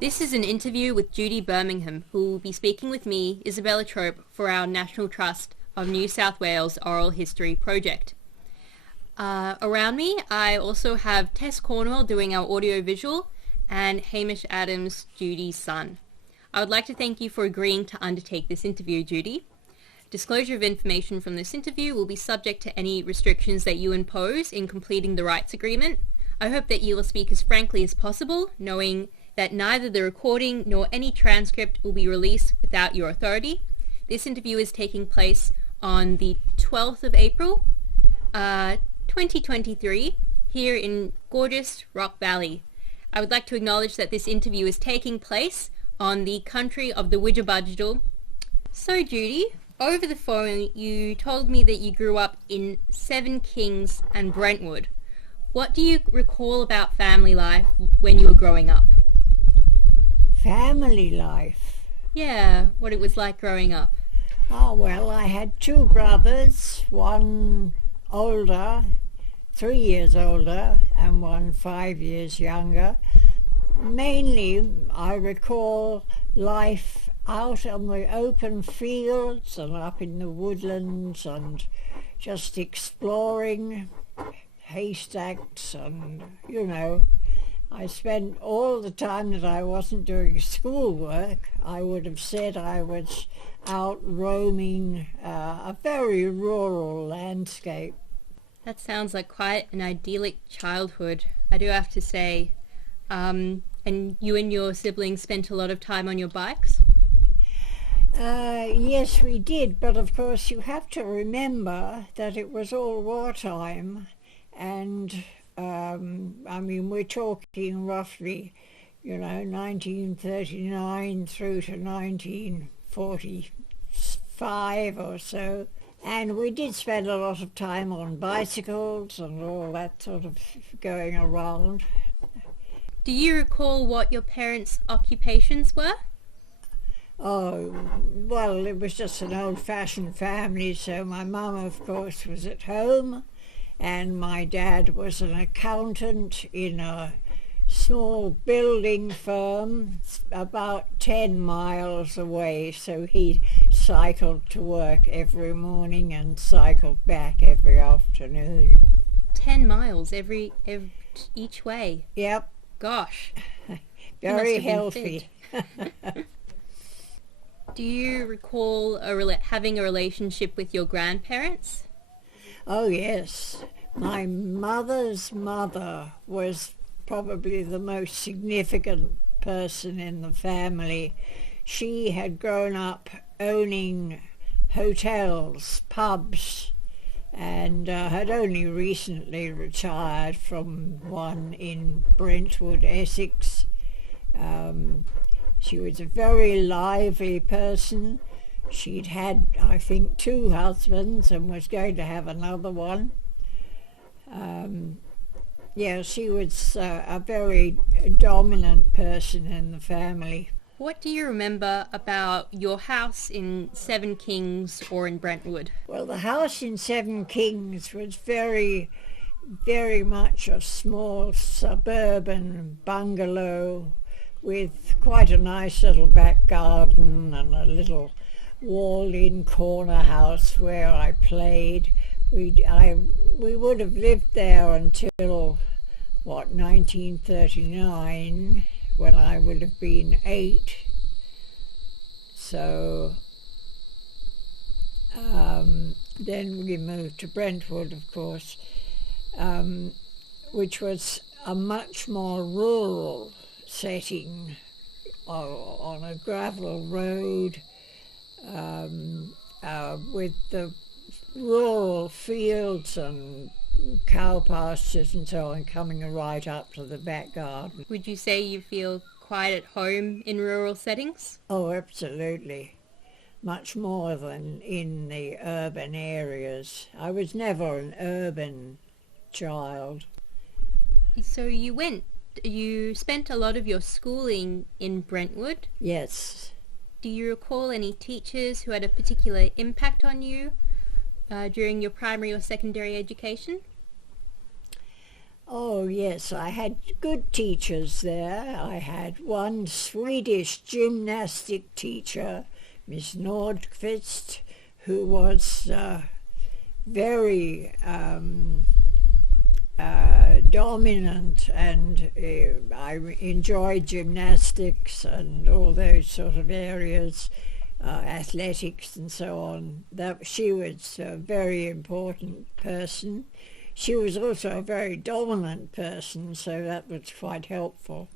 This is an interview with Judy Birmingham, who will be speaking with me, Isabella Trope, for our National Trust of New South Wales Oral History project. Around me, I also have Tess Cornwell doing our audio-visual and Hamish Adams, Judy's son. I would like to thank you for agreeing to undertake this interview, Judy. Disclosure of information from this interview will be subject to any restrictions that you impose in completing the rights agreement. I hope that you will speak as frankly as possible, knowing that neither the recording nor any transcript will be released without your authority. This interview is taking place on the 12th of April, 2023, here in gorgeous Rock Valley. I would like to acknowledge that this interview is taking place on the country of the Widjabudjadal. So Judy, over the phone you told me that you grew up in Seven Kings and Brentwood. What do you recall about family life when you were growing up? Family life? Yeah, what it was like growing up. Oh, well, I had two brothers, one older, 3 years older, and one 5 years younger. Mainly, I recall life out on the open fields and up in the woodlands and just exploring haystacks and, I spent all the time that I wasn't doing schoolwork. I would have said I was out roaming a very rural landscape. That sounds like quite an idyllic childhood, I do have to say. And you and your siblings spent a lot of time on your bikes? Yes, we did, but of course you have to remember that it was all wartime, and we're talking roughly, 1939 through to 1945 or so. And we did spend a lot of time on bicycles and all that sort of going around. Do you recall what your parents' occupations were? Oh, well, it was just an old-fashioned family, so my mum, of course, was at home, and my dad was an accountant in a small building firm about 10 miles away, so he cycled to work every morning and cycled back every afternoon. 10 miles each way? Yep. Gosh. Very healthy. Do you recall having a relationship with your grandparents? Oh, yes. My mother's mother was probably the most significant person in the family. She had grown up owning hotels, pubs, and had only recently retired from one in Brentwood, Essex. She was a very lively person. She'd had, I think, 2 husbands and was going to have another one. She was a very dominant person in the family. What do you remember about your house in Seven Kings or in Brentwood? Well, the house in Seven Kings was very, very much a small suburban bungalow with quite a nice little back garden and a little walled-in corner house where I played. We would have lived there until, 1939, when I would have been 8. So then we moved to Brentwood, of course, which was a much more rural setting on a gravel road with the rural fields and cow pastures and so on coming right up to the back garden. Would you say you feel quite at home in rural settings? Oh, absolutely. Much more than in the urban areas. I was never an urban child. So you spent a lot of your schooling in Brentwood? Yes. Do you recall any teachers who had a particular impact on you during your primary or secondary education? Oh yes, I had good teachers there. I had one Swedish gymnastic teacher, Miss Nordqvist, who was very dominant, and I enjoyed gymnastics and all those sort of areas, athletics and so on. That she was a very important person. She was also a very dominant person, so that was quite helpful.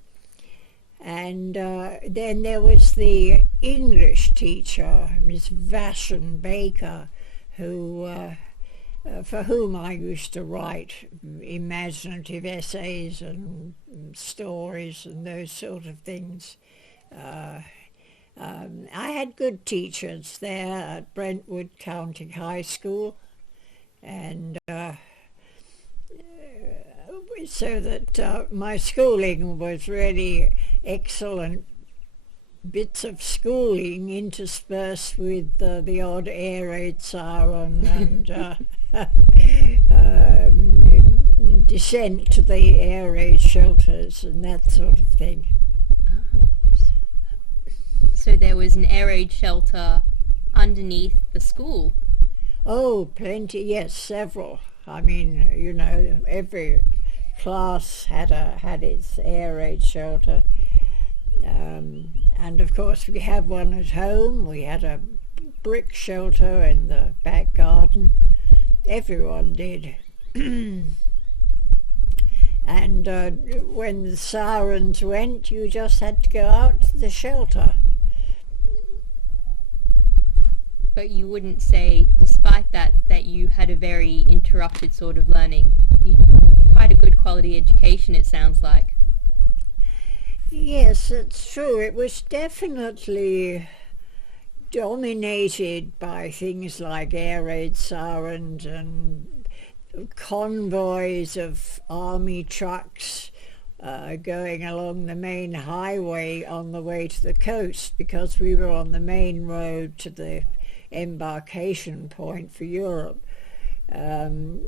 And then there was the English teacher, Miss Vashon Baker, who for whom I used to write imaginative essays and stories and those sort of things. I had good teachers there at Brentwood County High School, and so that my schooling was really excellent bits of schooling interspersed with the odd air raid siren and descent to the air raid shelters and that sort of thing. Oh. So there was an air raid shelter underneath the school? Oh, plenty, yes, several. I mean, you know, every class had its air raid shelter. And of course we had one at home. We had a brick shelter in the back garden. Everyone did. And when the sirens went, you just had to go out to the shelter. But you wouldn't say, despite that you had a very interrupted sort of learning. Quite a good quality education, it sounds like. Yes, it's true. It was definitely dominated by things like air raid sirens and convoys of army trucks going along the main highway on the way to the coast, because we were on the main road to the embarkation point for Europe. And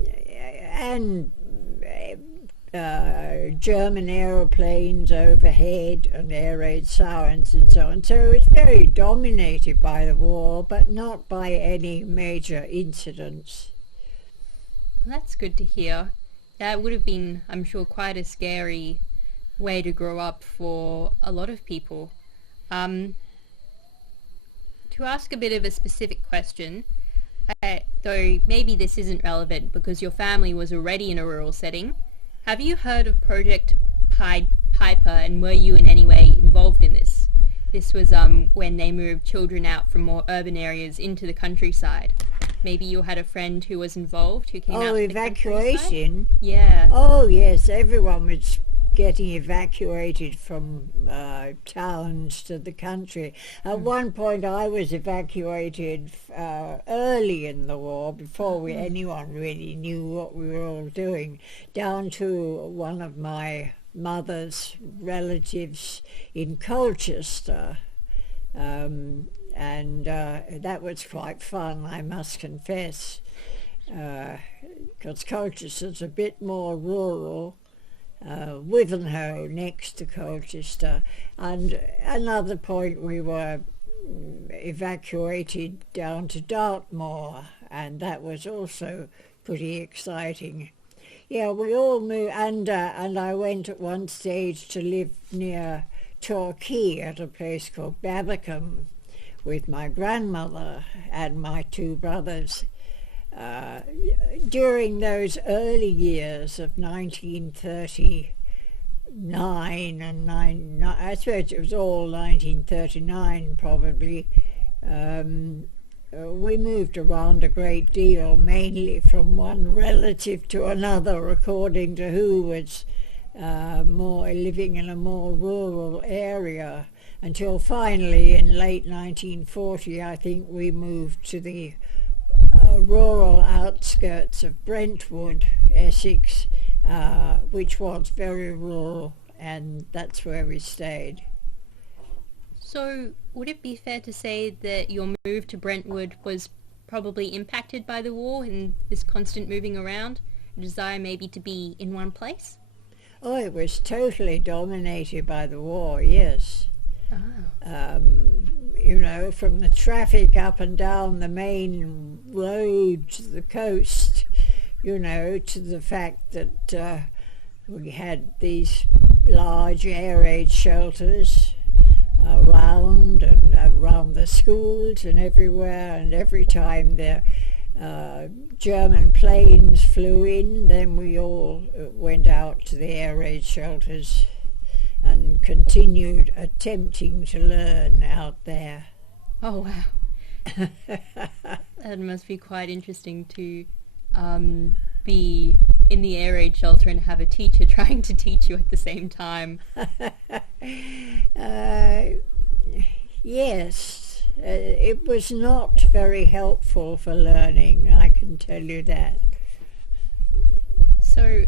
German aeroplanes overhead and air raid sirens and so on. So it's very dominated by the war, but not by any major incidents. Well, that's good to hear. That would have been, I'm sure, quite a scary way to grow up for a lot of people. To ask a bit of a specific question, though maybe this isn't relevant because your family was already in a rural setting, have you heard of Project Piper, and were you in any way involved in this? This was when they moved children out from more urban areas into the countryside. Maybe you had a friend who was involved, who came out to the evacuation? Yeah. Oh, yes, everyone was getting evacuated from towns to the country. At one point I was evacuated early in the war, before anyone really knew what we were all doing, down to one of my mother's relatives in Colchester. And that was quite fun, I must confess, because Colchester's a bit more rural. Wivenhoe next to Colchester, and another point we were evacuated down to Dartmoor, and that was also pretty exciting. Yeah, we all moved, and I went at one stage to live near Torquay at a place called Birmingham with my grandmother and my two brothers. During those early years of 1939 and I suppose it was all 1939 probably, we moved around a great deal, mainly from one relative to another, according to who was more living in a more rural area, until finally in late 1940 I think we moved to the rural outskirts of Brentwood, Essex, which was very rural, and that's where we stayed. So would it be fair to say that your move to Brentwood was probably impacted by the war and this constant moving around? desire maybe to be in one place? Oh, it was totally dominated by the war, yes. Ah. You know, from the traffic up and down the main road to the coast, you know, to the fact that we had these large air raid shelters around and around the schools and everywhere, and every time the German planes flew in, then we all went out to the air raid shelters and continued attempting to learn out there. Oh, wow. That must be quite interesting to be in the air raid shelter and have a teacher trying to teach you at the same time. Yes, it was not very helpful for learning, I can tell you that. So,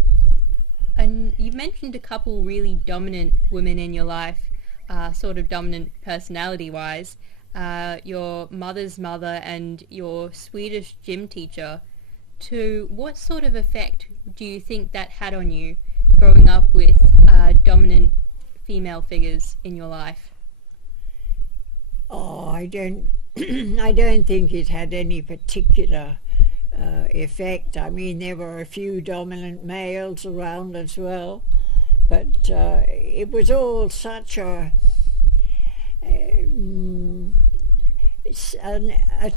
and you've mentioned a couple really dominant women in your life, sort of dominant personality-wise. Your mother's mother and your Swedish gym teacher. To what sort of effect do you think that had on you, growing up with dominant female figures in your life? Oh, I don't think it had any particular effect. I mean, there were a few dominant males around as well, but it was all such a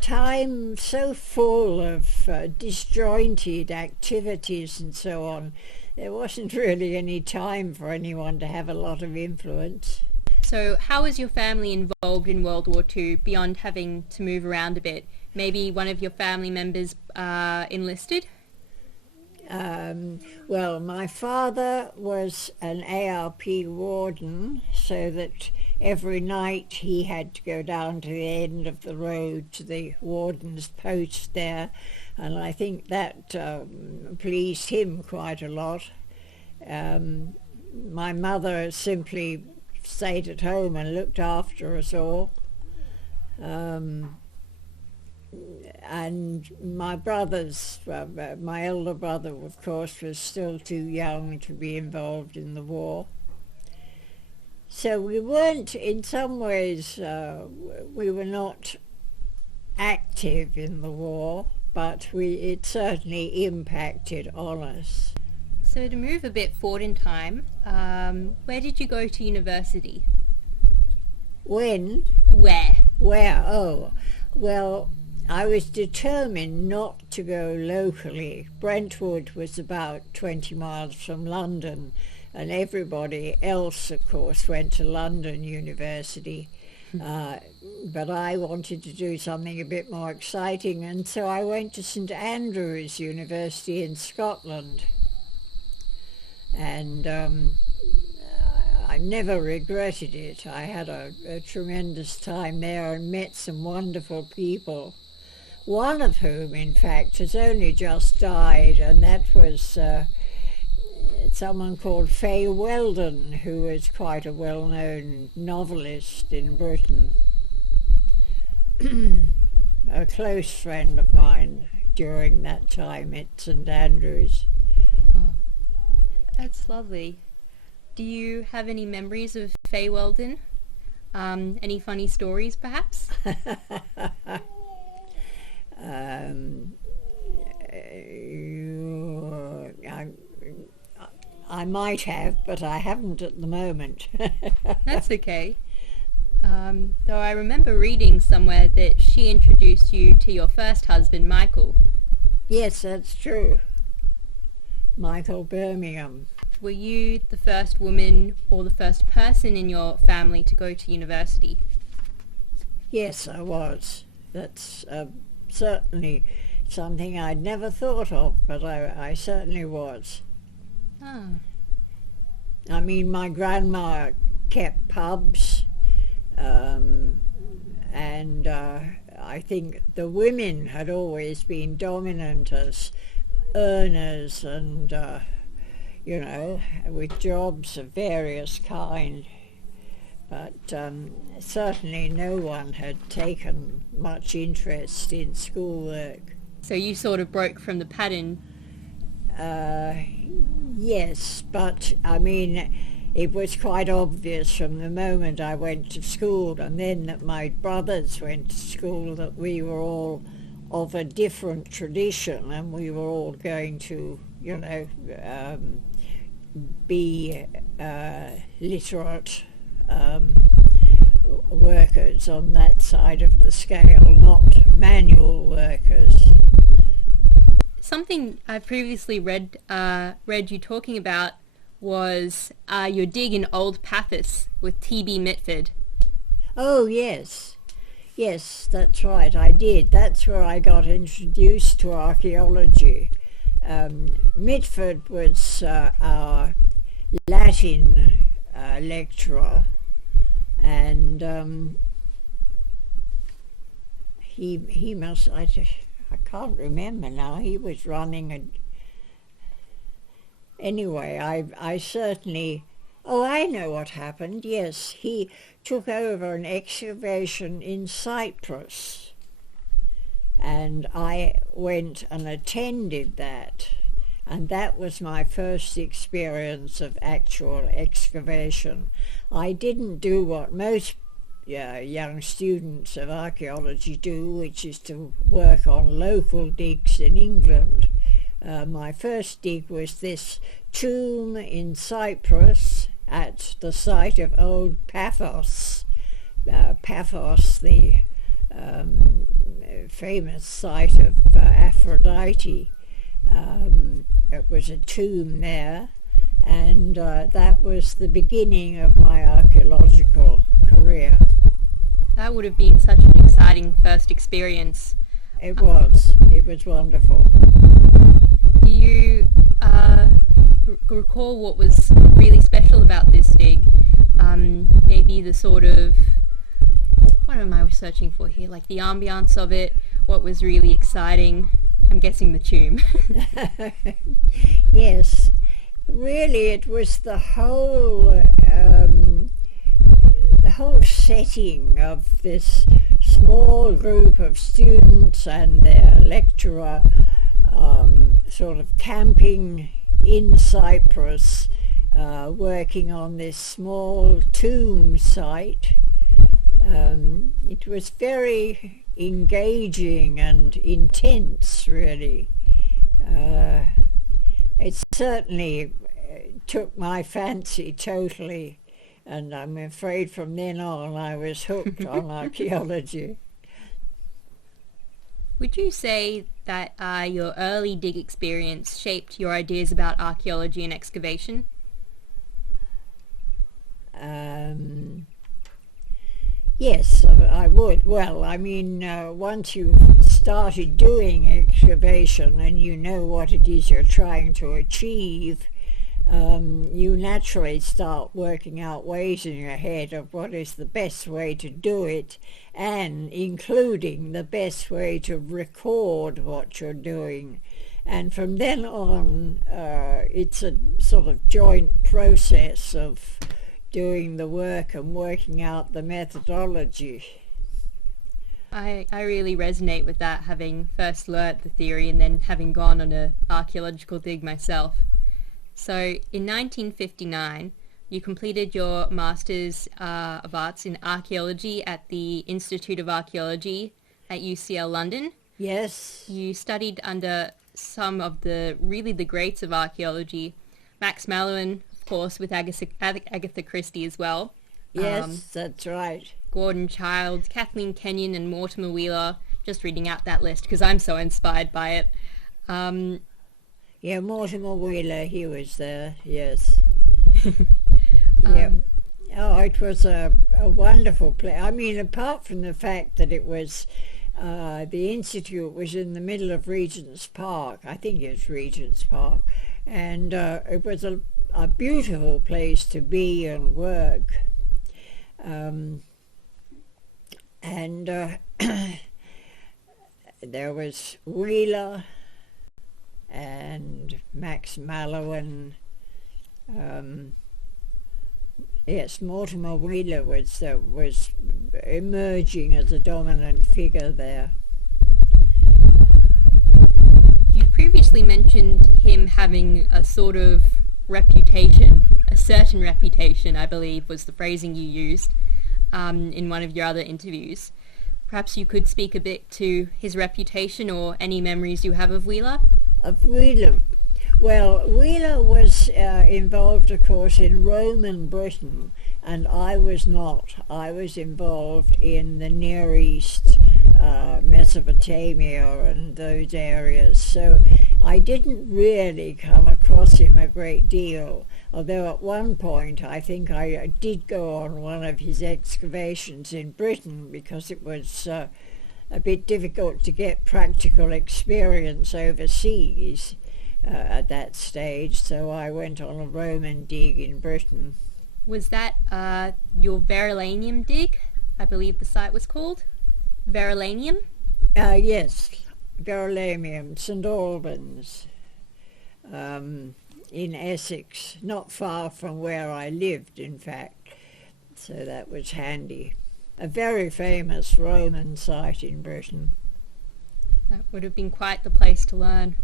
time so full of disjointed activities and so on. There wasn't really any time for anyone to have a lot of influence. So how was your family involved in World War II beyond having to move around a bit? Maybe one of your family members enlisted? Well, my father was an ARP warden, so that every night he had to go down to the end of the road to the warden's post there, and I think that pleased him quite a lot. My mother simply stayed at home and looked after us all. And my brothers, my elder brother, of course, was still too young to be involved in the war. So we weren't, in some ways, we were not active in the war, but it certainly impacted on us. So to move a bit forward in time, where did you go to university? When? Where? Where? Oh, well, I was determined not to go locally. Brentwood was about 20 miles from London, and everybody else, of course, went to London University. But I wanted to do something a bit more exciting, and so I went to St Andrews University in Scotland. And I never regretted it. I had a tremendous time there and met some wonderful people, one of whom, in fact, has only just died, and that was someone called Fay Weldon, who was quite a well-known novelist in Britain. A close friend of mine during that time at St Andrews. Oh, that's lovely. Do you have any memories of Fay Weldon? Any funny stories, perhaps? I might have, but I haven't at the moment. That's okay. Though I remember reading somewhere that she introduced you to your first husband, Michael. Yes, that's true. Michael Birmingham. Were you the first woman or the first person in your family to go to university? Yes, I was. That's certainly something I'd never thought of, but I certainly was. Ah. I mean, my grandma kept pubs, and I think the women had always been dominant as earners and, you know, with jobs of various kind. But certainly no one had taken much interest in schoolwork. So you sort of broke from the pattern? Yes, but I mean, it was quite obvious from the moment I went to school and then that my brothers went to school that we were all of a different tradition and we were all going to, be literate workers on that side of the scale, not manual workers. Something I previously read you talking about was your dig in Old Paphos with T.B. Mitford. Oh, yes. Yes, that's right, I did. That's where I got introduced to archaeology. Mitford was our Latin lecturer, and he must, I can't remember now, he was running a... Anyway, I certainly... Oh, I know what happened, yes. He took over an excavation in Cyprus, and I went and attended that, and that was my first experience of actual excavation. I didn't do what most young students of archaeology do, which is to work on local digs in England. My first dig was this tomb in Cyprus at the site of Old Paphos. Paphos, the famous site of Aphrodite. It was a tomb there, and that was the beginning of my archaeological career. That would have been such an exciting first experience. It was wonderful. Do you recall what was really special about this dig? Maybe the sort of, what am I searching for here? Like the ambience of it, what was really exciting? I'm guessing the tomb. Yes, really it was the whole setting of this small group of students and their lecturer sort of camping in Cyprus, working on this small tomb site. It was very engaging and intense, really. It certainly took my fancy totally, and I'm afraid from then on I was hooked on archaeology. Would you say that your early dig experience shaped your ideas about archaeology and excavation? Yes, I would. Well, I mean, once you've started doing excavation and you know what it is you're trying to achieve, you naturally start working out ways in your head of what is the best way to do it, and including the best way to record what you're doing. And from then on, it's a sort of joint process of doing the work and working out the methodology. I really resonate with that, having first learnt the theory and then having gone on an archaeological dig myself. So in 1959, you completed your Masters of Arts in Archaeology at the Institute of Archaeology at UCL London. Yes. You studied under some of the greats of archaeology, Max Mallowan, of course, with Agatha Christie as well. Yes, that's right. Gordon Childs, Kathleen Kenyon and Mortimer Wheeler, just reading out that list because I'm so inspired by it. Yeah, Mortimer Wheeler, he was there, yes. Yeah. Oh, it was a wonderful place. I mean, apart from the fact that it was, the Institute was in the middle of Regent's Park, I think it's Regent's Park, and it was a beautiful place to be and work. And there was Wheeler and Max Mallowan. Yes, Mortimer Wheeler was emerging as a dominant figure there. You've previously mentioned him having a sort of reputation, a certain reputation, I believe was the phrasing you used in one of your other interviews. Perhaps you could speak a bit to his reputation or any memories you have of Wheeler? Of Wheeler. Well, Wheeler was involved, of course, in Roman Britain, and I was not. I was involved in the Near East, Mesopotamia and those areas, so I didn't really come across him a great deal, although at one point I think I did go on one of his excavations in Britain because it was a bit difficult to get practical experience overseas at that stage, so I went on a Roman dig in Britain. Was that your Verulamium dig? I believe the site was called? Verulamium? Yes, Verulamium, St Albans, in Essex, not far from where I lived, in fact, so that was handy. A very famous Roman site in Britain. That would have been quite the place to learn.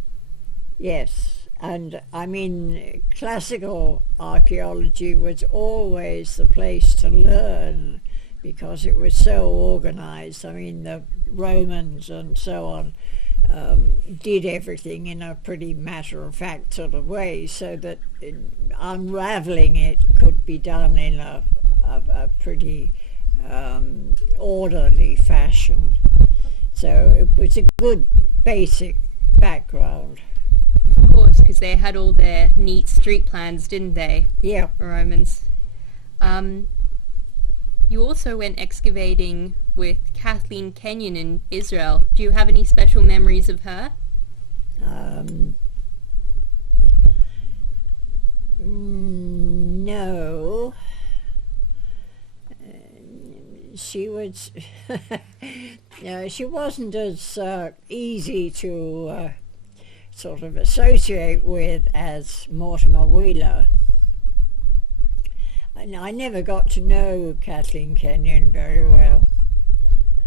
Yes, and I mean, classical archaeology was always the place to learn because it was so organised. I mean, the Romans and so on did everything in a pretty matter-of-fact sort of way, so that unravelling it could be done in a pretty orderly fashion. So it was a good basic background. Of course, because they had all their neat street plans, didn't they? Yeah. The Romans. You also went excavating with Kathleen Kenyon in Israel. Do you have any special memories of her? No. She was she wasn't as easy to sort of associate with as Mortimer Wheeler. And I never got to know Kathleen Kenyon very well,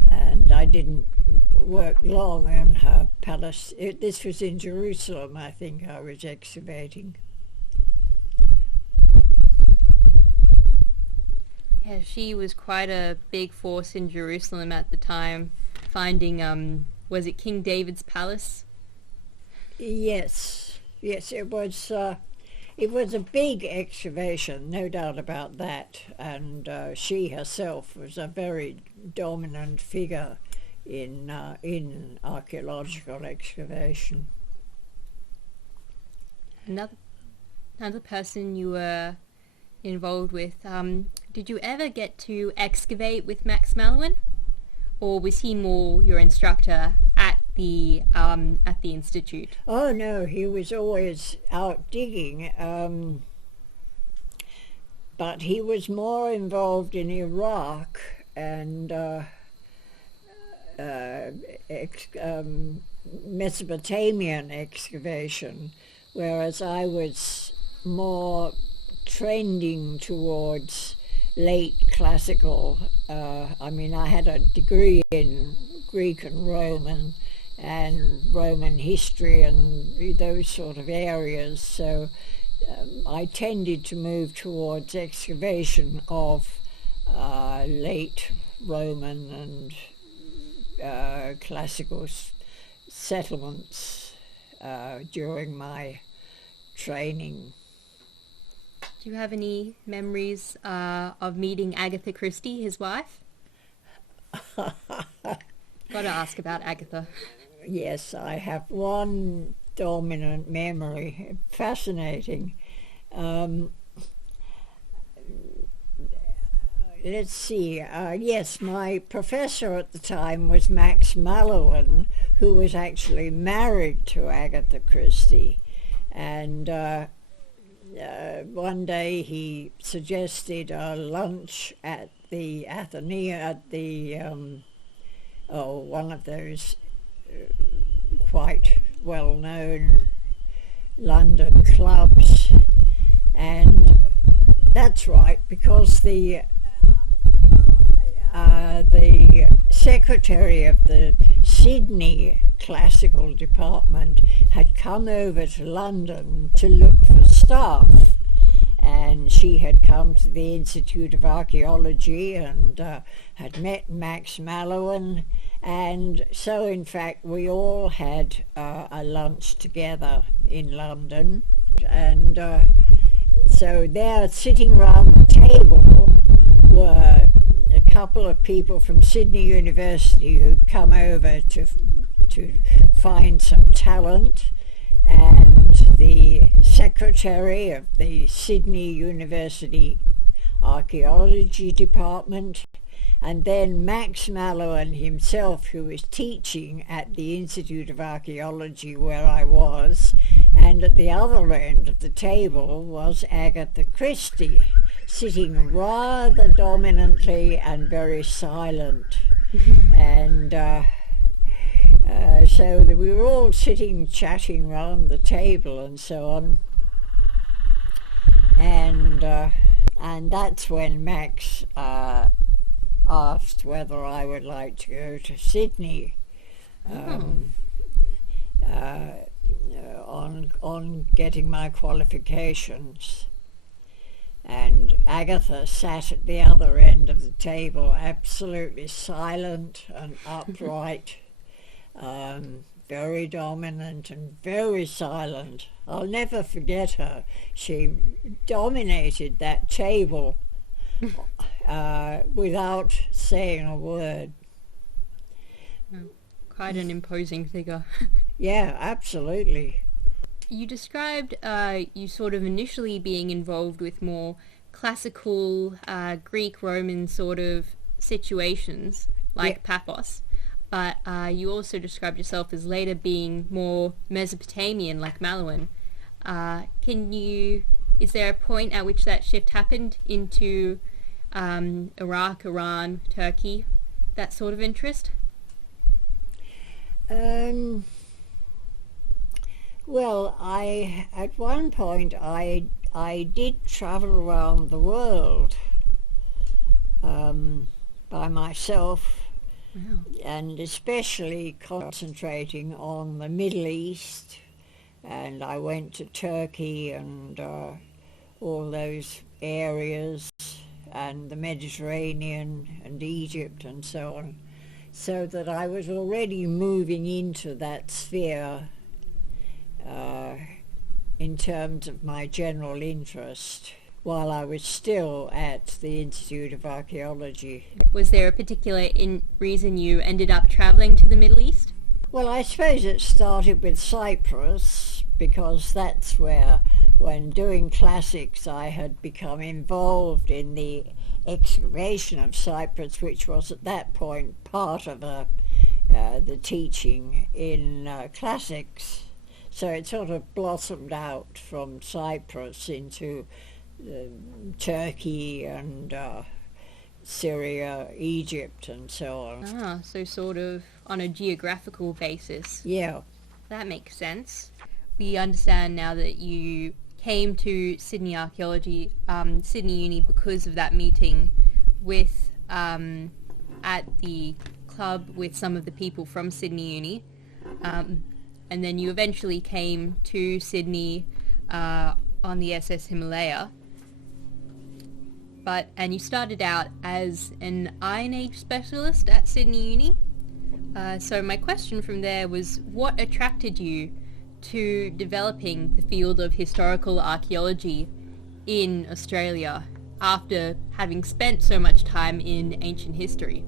and I didn't work long on her palace. This was in Jerusalem, I think, I was excavating. Yeah, she was quite a big force in Jerusalem at the time, finding, was it King David's palace? Yes, it was a big excavation, no doubt about that, and she herself was a very dominant figure in archaeological excavation. Another person you were involved with, did you ever get to excavate with Max Mallowan, or was he more your instructor at the institute? Oh no, he was always out digging, but he was more involved in Iraq and Mesopotamian excavation, whereas I was more trending towards late classical. I mean, I had a degree in Greek and Roman history and those sort of areas, so I tended to move towards excavation of late Roman and classical settlements during my training. Do you have any memories of meeting Agatha Christie, his wife? Got to ask about Agatha. Yes, I have one dominant memory. Fascinating. Let's see. Yes, my professor at the time was Max Mallowan, who was actually married to Agatha Christie. And one day he suggested a lunch at the Athenaeum, at the one of those quite well-known London clubs, and that's right, because the secretary of the Sydney classical department had come over to London to look for staff. And she had come to the Institute of Archaeology and had met Max Mallowan. And so, in fact, we all had a lunch together in London. And so there, sitting round the table, were a couple of people from Sydney University who'd come over to find some talent, and the secretary of the Sydney University Archaeology Department, and then Max Mallowan himself, who was teaching at the Institute of Archaeology where I was, and at the other end of the table was Agatha Christie, sitting rather dominantly and very silent. And so we were all sitting chatting round the table and so on. And that's when Max asked whether I would like to go to Sydney on getting my qualifications. And Agatha sat at the other end of the table, absolutely silent and upright, very dominant and very silent. I'll never forget her. She dominated that table without saying a word. Quite an imposing figure. Yeah, absolutely. You described you sort of initially being involved with more classical Greek Roman sort of situations like Paphos, but you also described yourself as later being more Mesopotamian like Mallowan. Is there a point at which that shift happened into Iraq, Iran, Turkey, that sort of interest? Well, at one point I did travel around the world by myself. Wow. And especially concentrating on the Middle East, and I went to Turkey and all those areas, and the Mediterranean and Egypt and so on, so that I was already moving into that sphere in terms of my general interest, while I was still at the Institute of Archaeology. Was there a particular reason you ended up travelling to the Middle East? Well, I suppose it started with Cyprus, because that's where, when doing classics, I had become involved in the excavation of Cyprus, which was at that point part of the teaching in classics. So it sort of blossomed out from Cyprus into Turkey and Syria, Egypt and so on. So sort of on a geographical basis. Yeah. That makes sense. We understand now that you came to Sydney Archaeology, Sydney Uni, because of that meeting with at the club with some of the people from Sydney Uni. And then you eventually came to Sydney on the SS Himalaya. And you started out as an Iron Age specialist at Sydney Uni. So my question from there was, what attracted you to developing the field of historical archaeology in Australia after having spent so much time in ancient history?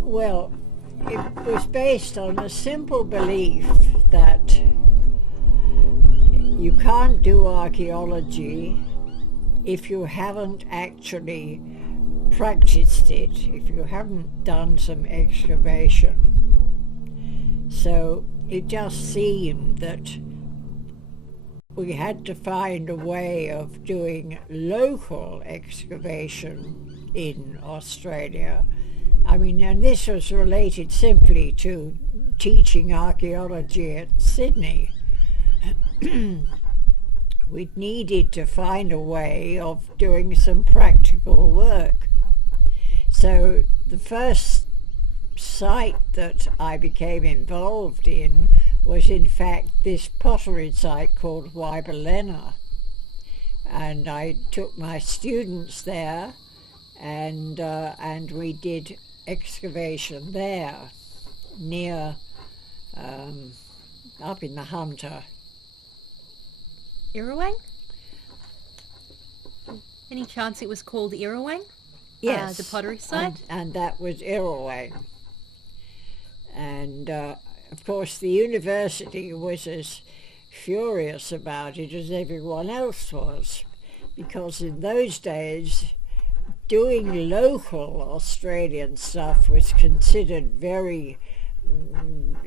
Well, it was based on a simple belief that you can't do archaeology if you haven't actually practiced it, if you haven't done some excavation. So it just seemed that we had to find a way of doing local excavation in Australia. I mean, and this was related simply to teaching archaeology at Sydney. We needed to find a way of doing some practical work. So the first site that I became involved in was in fact this pottery site called Wyberlena. And I took my students there, and we did excavation there near up in the Hunter. Irrawang? Any chance it was called Irrawang? Yes, the pottery site? And that was Irrawang. And of course the university was as furious about it as everyone else was, because in those days doing local Australian stuff was considered very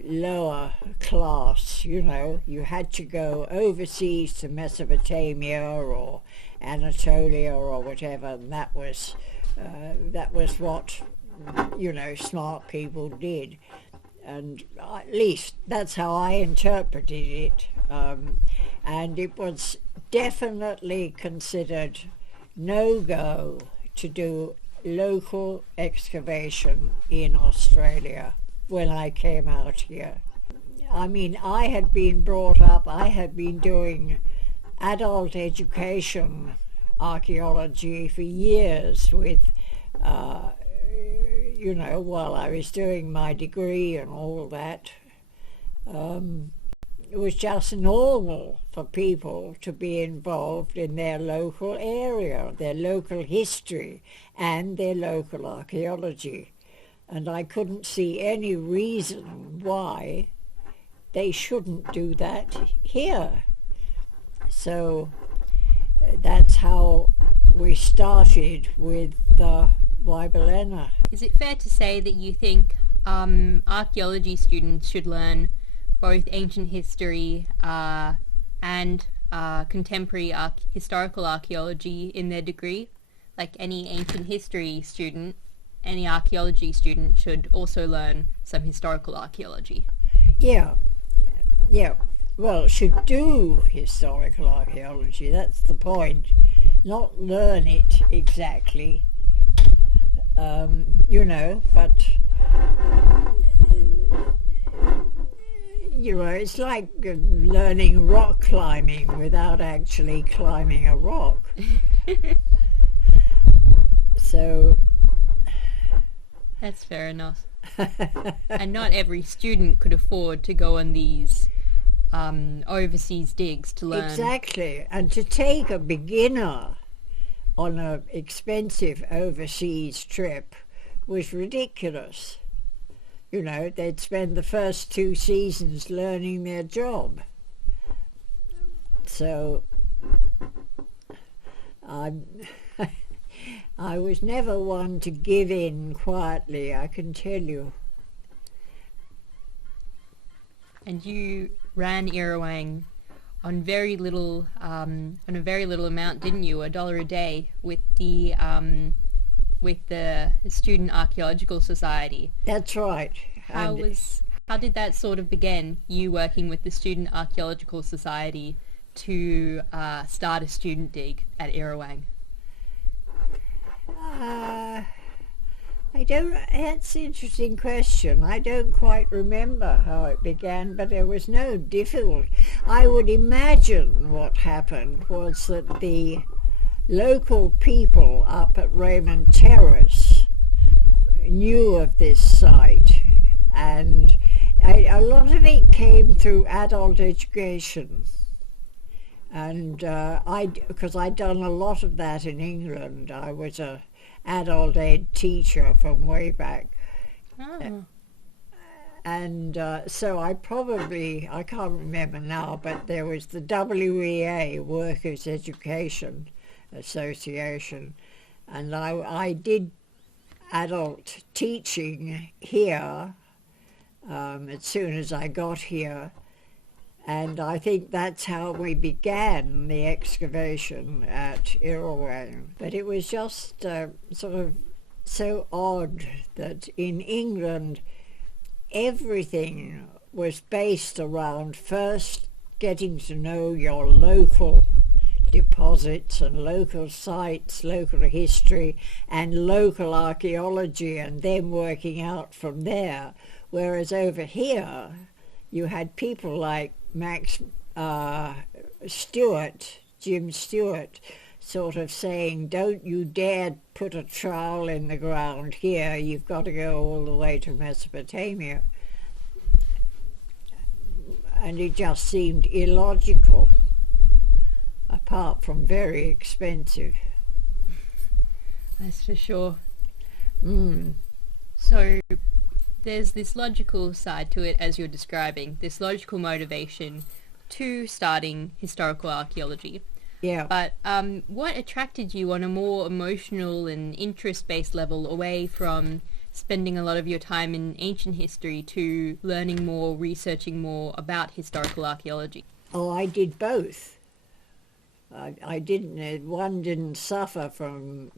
lower class. You know, you had to go overseas to Mesopotamia or Anatolia or whatever, and that was what, you know, smart people did. And at least that's how I interpreted it. And it was definitely considered no-go to do local excavation in Australia when I came out here. I mean, I had been brought up, I had been doing adult education archaeology for years with, you know, while I was doing my degree and all that. It was just normal for people to be involved in their local area, their local history and their local archaeology. And I couldn't see any reason why they shouldn't do that here. So that's how we started with Wyberlena. Is it fair to say that you think archaeology students should learn both ancient history and contemporary historical archaeology in their degree? Like any ancient history student, any archaeology student should also learn some historical archaeology. Yeah. Well, should do historical archaeology, that's the point. Not learn it exactly, you know, but, you know, it's like learning rock climbing without actually climbing a rock. So... That's fair enough. And not every student could afford to go on these overseas digs to learn. Exactly, and to take a beginner on an expensive overseas trip was ridiculous. You know, they'd spend the first 2 seasons learning their job. So I was never one to give in quietly, I can tell you. And you ran Irrawang on very little, on a very little amount, didn't you? $1 a day with the Student Archaeological Society. That's right. How did that sort of begin? You working with the Student Archaeological Society to start a student dig at Irrawang. That's an interesting question. I don't quite remember how it began, but there was no difficulty. I would imagine what happened was that the local people up at Raymond Terrace knew of this site, and a lot of it came through adult education. And because I'd done a lot of that in England. I was a adult ed teacher from way back. Oh. And so I can't remember now, but there was the WEA, Workers' Education Association, and I did adult teaching here as soon as I got here. And I think that's how we began the excavation at Irrawang. But it was just sort of so odd that in England everything was based around first getting to know your local deposits and local sites, local history and local archaeology, and then working out from there. Whereas over here you had people like Jim Stewart, sort of saying, don't you dare put a trowel in the ground here, you've got to go all the way to Mesopotamia. And it just seemed illogical, apart from very expensive. That's for sure. So there's this logical side to it, as you're describing, this logical motivation to starting historical archaeology. Yeah. But what attracted you on a more emotional and interest-based level away from spending a lot of your time in ancient history to learning more, researching more about historical archaeology? Oh, I did both. I didn't. One didn't suffer from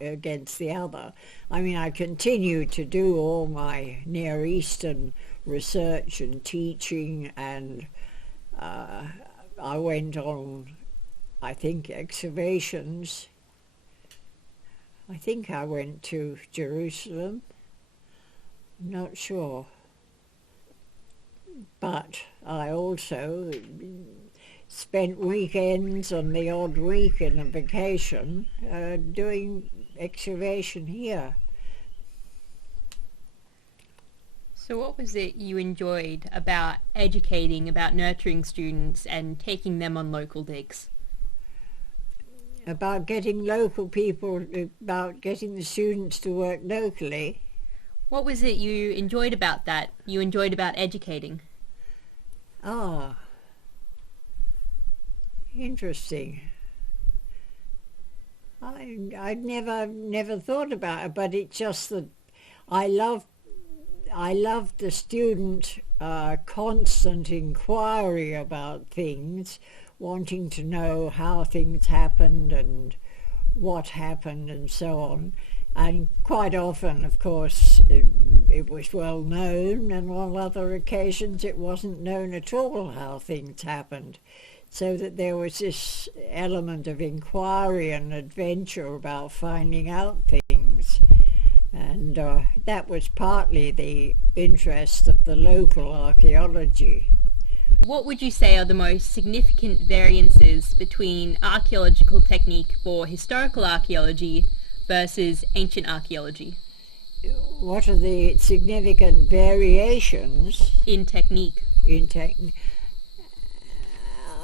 against the other. I mean, I continued to do all my Near Eastern research and teaching, and I went on, I think, excavations. I think I went to Jerusalem. I'm not sure. But I also spent weekends and the odd week in a vacation doing excavation here. So what was it you enjoyed about educating, about nurturing students and taking them on local digs? About getting local people, about getting the students to work locally. What was it you enjoyed about that, you enjoyed about educating? Ah, interesting. I'd never thought about it, but it's just that I loved the student constant inquiry about things, wanting to know how things happened and what happened and so on. And quite often, of course, it was well known, and on other occasions it wasn't known at all how things happened. So that there was this element of inquiry and adventure about finding out things. And that was partly the interest of the local archaeology. What would you say are the most significant variances between archaeological technique for historical archaeology versus ancient archaeology? What are the significant variations in technique?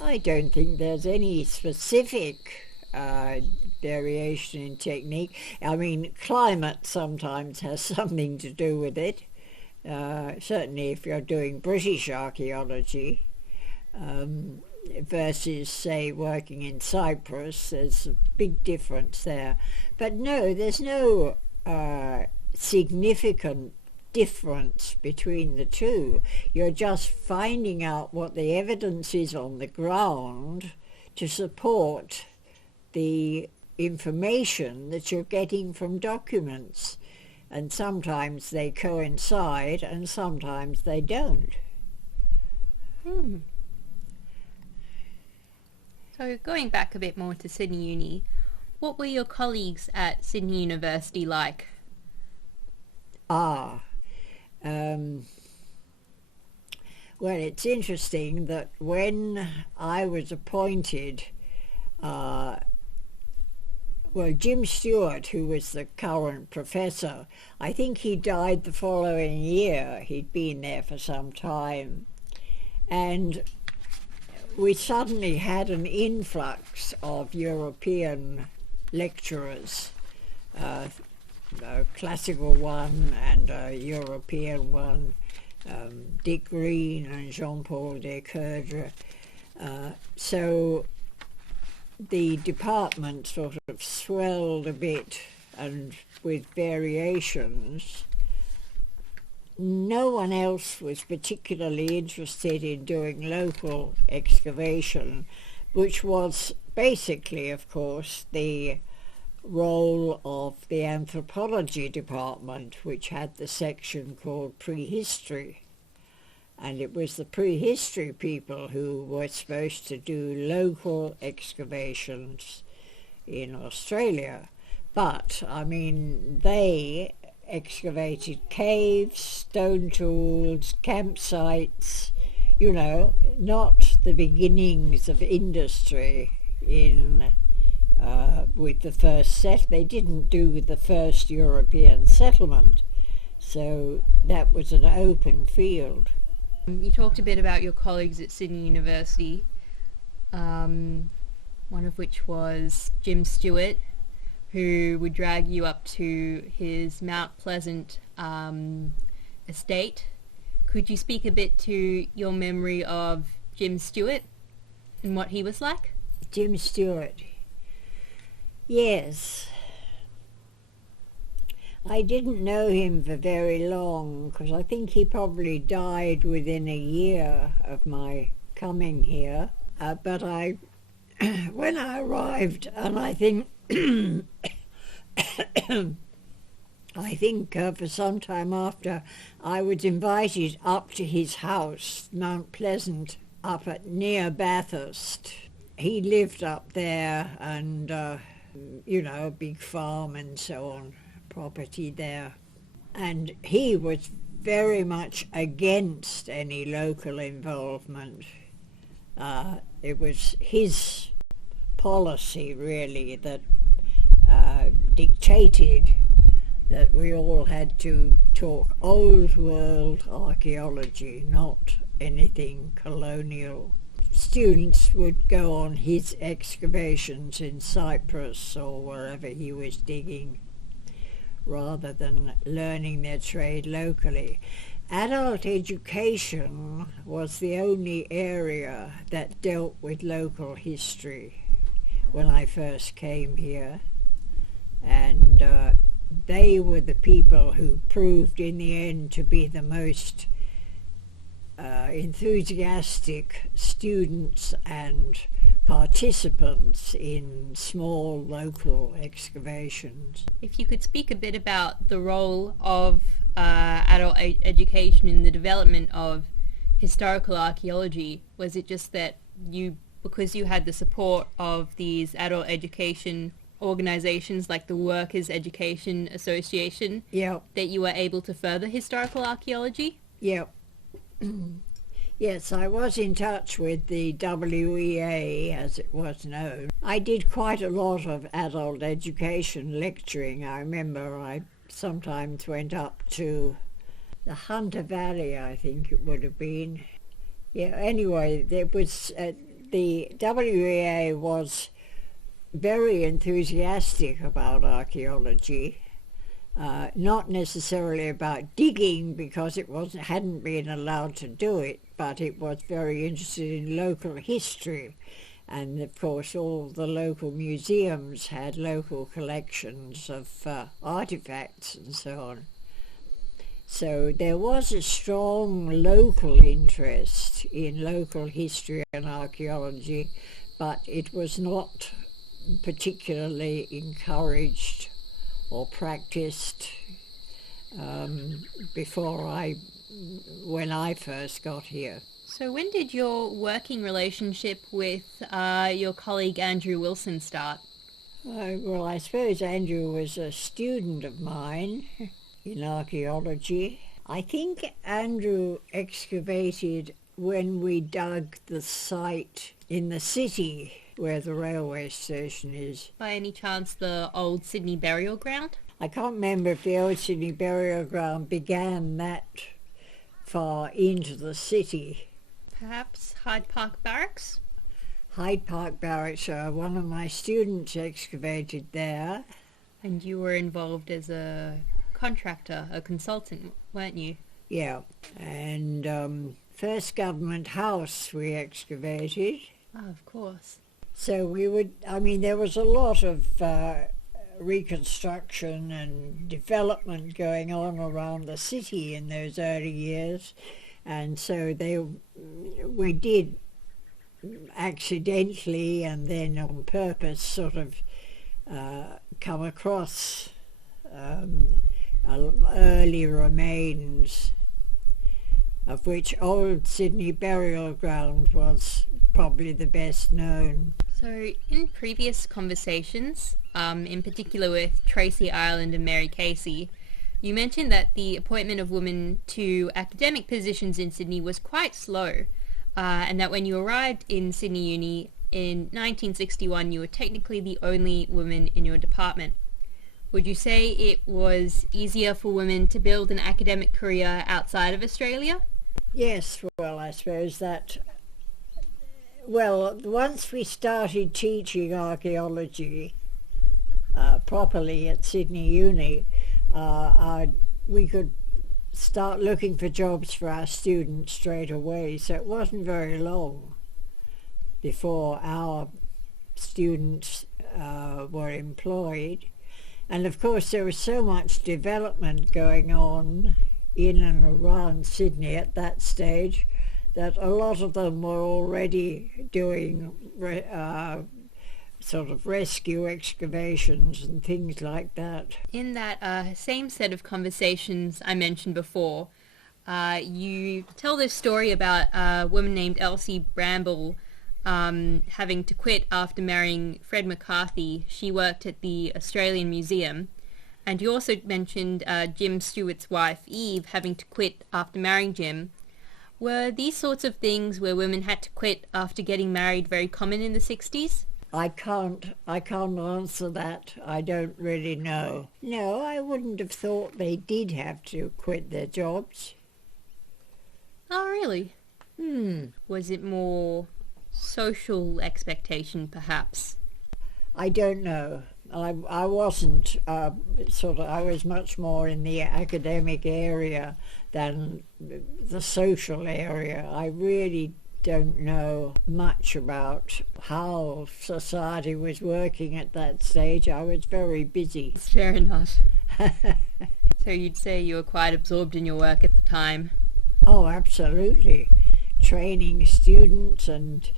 I don't think there's any specific variation in technique. I mean, climate sometimes has something to do with it. Certainly if you're doing British archaeology versus, say, working in Cyprus, there's a big difference there. But no, there's no significant difference between the two. You're just finding out what the evidence is on the ground to support the information that you're getting from documents. And sometimes they coincide and sometimes they don't. So going back a bit more to Sydney Uni, what were your colleagues at Sydney University like? Well, it's interesting that when I was appointed, Jim Stewart, who was the current professor, I think he died the following year. He'd been there for some time. And we suddenly had an influx of European lecturers, a classical one and a European one, Dick Green and Jean-Paul Descoudres. So the department sort of swelled a bit, and with variations. No one else was particularly interested in doing local excavation, which was basically, of course, the role of the anthropology department, which had the section called prehistory. And it was the prehistory people who were supposed to do local excavations in Australia. But, I mean, they excavated caves, stone tools, campsites, you know, not the beginnings of industry in with the first they didn't do the first European settlement. So that was an open field. You talked a bit about your colleagues at Sydney University, one of which was Jim Stewart, who would drag you up to his Mount Pleasant estate. Could you speak a bit to your memory of Jim Stewart and what he was like? Jim Stewart. Yes. I didn't know him for very long because I think he probably died within a year of my coming here. But when I arrived, and I think for some time after, I was invited up to his house, Mount Pleasant, up at near Bathurst. He lived up there and, you know, a big farm and so on, property there. And he was very much against any local involvement. It was his policy, really, that dictated that we all had to talk old world archaeology, not anything colonial. Students would go on his excavations in Cyprus or wherever he was digging, rather than learning their trade locally. Adult education was the only area that dealt with local history when I first came here, and they were the people who proved in the end to be the most enthusiastic students and participants in small local excavations. If you could speak a bit about the role of adult education in the development of historical archaeology. Was it just that because you had the support of these adult education organizations like the Workers' Education Association, that you were able to further historical archaeology? Yeah. Yes, I was in touch with the WEA, as it was known. I did quite a lot of adult education lecturing. I remember I sometimes went up to the Hunter Valley, I think it would have been. Yeah, anyway, there was the WEA was very enthusiastic about archaeology. Not necessarily about digging, because it hadn't been allowed to do it, but it was very interested in local history. And of course all the local museums had local collections of artifacts and so on. So there was a strong local interest in local history and archaeology, but it was not particularly encouraged or practiced when I first got here. So when did your working relationship with your colleague Andrew Wilson start? Well, I suppose Andrew was a student of mine in archaeology. I think Andrew excavated when we dug the site in the city where the railway station is. By any chance the old Sydney burial ground? I can't remember if the old Sydney burial ground began that far into the city. Perhaps Hyde Park Barracks? Hyde Park Barracks, one of my students excavated there. And you were involved as a contractor, a consultant, weren't you? Yeah, and first Government House we excavated. Oh, of course. So there was a lot of reconstruction and development going on around the city in those early years, and so we did accidentally and then on purpose sort of come across early remains. of which Old Sydney Burial Ground was probably the best known. So in previous conversations, in particular with Tracy Ireland and Mary Casey, you mentioned that the appointment of women to academic positions in Sydney was quite slow, and that when you arrived in Sydney Uni in 1961, you were technically the only woman in your department. Would you say it was easier for women to build an academic career outside of Australia? Yes, well, I suppose that... Well, once we started teaching archaeology properly at Sydney Uni, we could start looking for jobs for our students straight away, so it wasn't very long before our students were employed. And of course there was so much development going on in and around Sydney at that stage that a lot of them were already doing sort of rescue excavations and things like that. In that same set of conversations I mentioned before, you tell this story about a woman named Elsie Bramble having to quit after marrying Fred McCarthy. She worked at the Australian Museum. And you also mentioned Jim Stewart's wife, Eve, having to quit after marrying Jim. Were these sorts of things where women had to quit after getting married very common in the 60s? I can't answer that. I don't really know. No, I wouldn't have thought they did have to quit their jobs. Oh, really? Was it more social expectation, perhaps? I don't know. I wasn't I was much more in the academic area than the social area. I really don't know much about how society was working at that stage. I was very busy. Fair enough. So you'd say you were quite absorbed in your work at the time? Oh, absolutely. Training students, and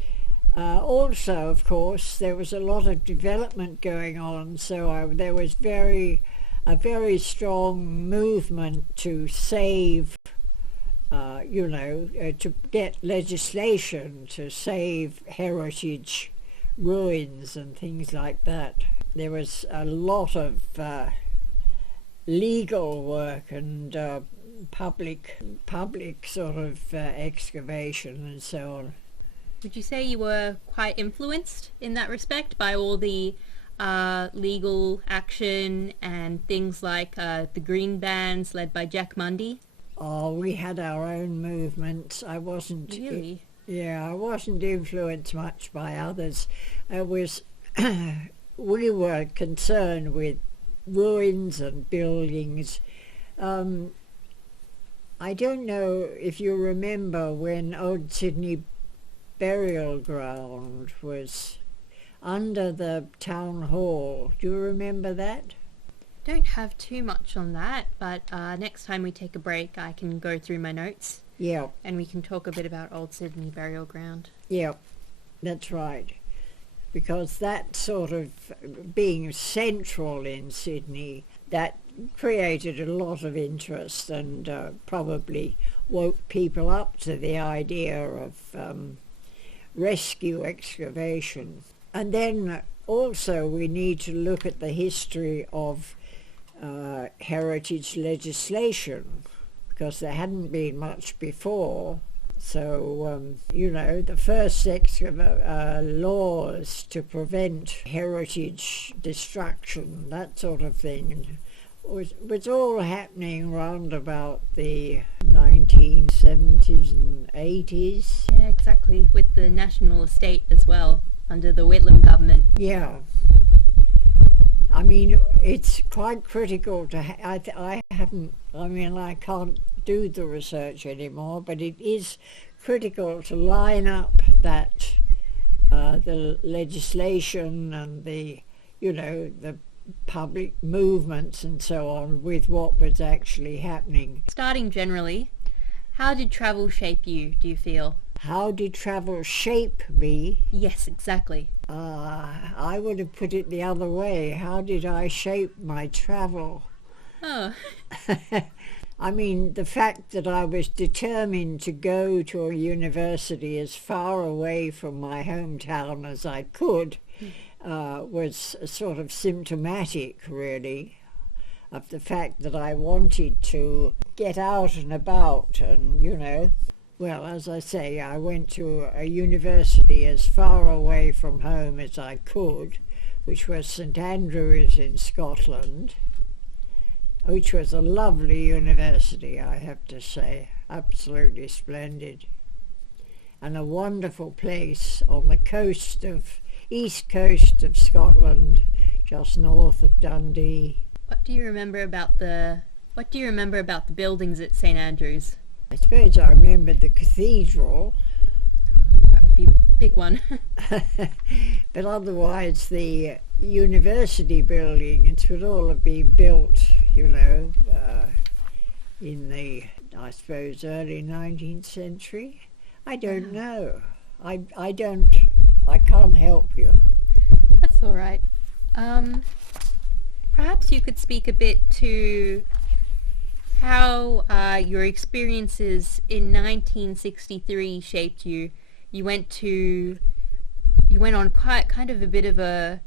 also, of course, there was a lot of development going on, so there was a very strong movement to save, to get legislation to save heritage ruins and things like that. There was a lot of legal work and public sort of excavation and so on. Would you say you were quite influenced in that respect by all the legal action and things like the Green Bands led by Jack Mundy? Oh, we had our own movements. I wasn't... Really? I wasn't influenced much by others. We were concerned with ruins and buildings. I don't know if you remember when Old Sydney Burial Ground was under the town hall. Do you remember that? Don't have too much on that, but next time we take a break I can go through my notes. Yeah. And we can talk a bit about Old Sydney Burial Ground. Yeah, that's right. Because that sort of being central in Sydney, that created a lot of interest and probably woke people up to the idea of rescue excavation. And then also we need to look at the history of heritage legislation, because there hadn't been much before. So, the first laws to prevent heritage destruction, that sort of thing, was all happening round about the 1970s and 80s. Yeah, exactly, with the national estate as well, under the Whitlam government. Yeah. I mean, it's quite critical to... I can't do the research anymore, but it is critical to line up that the legislation and the public movements and so on with what was actually happening. Starting generally, how did travel shape you, do you feel? How did travel shape me? Yes, exactly. I would have put it the other way. How did I shape my travel? Oh. I mean, the fact that I was determined to go to a university as far away from my hometown as I could was sort of symptomatic, really, of the fact that I wanted to get out and about and, well, as I say, I went to a university as far away from home as I could, which was St Andrews in Scotland, which was a lovely university, I have to say, absolutely splendid, and a wonderful place on the east coast of Scotland, just north of Dundee. What do you remember about the buildings at St Andrews? I suppose I remember the cathedral. That would be a big one. But otherwise the university buildings would all have been built, in the, I suppose, early 19th century. I don't know. I can't help you. That's all right. Perhaps you could speak a bit to how your experiences in 1963 shaped you. You went on kind of a bit of a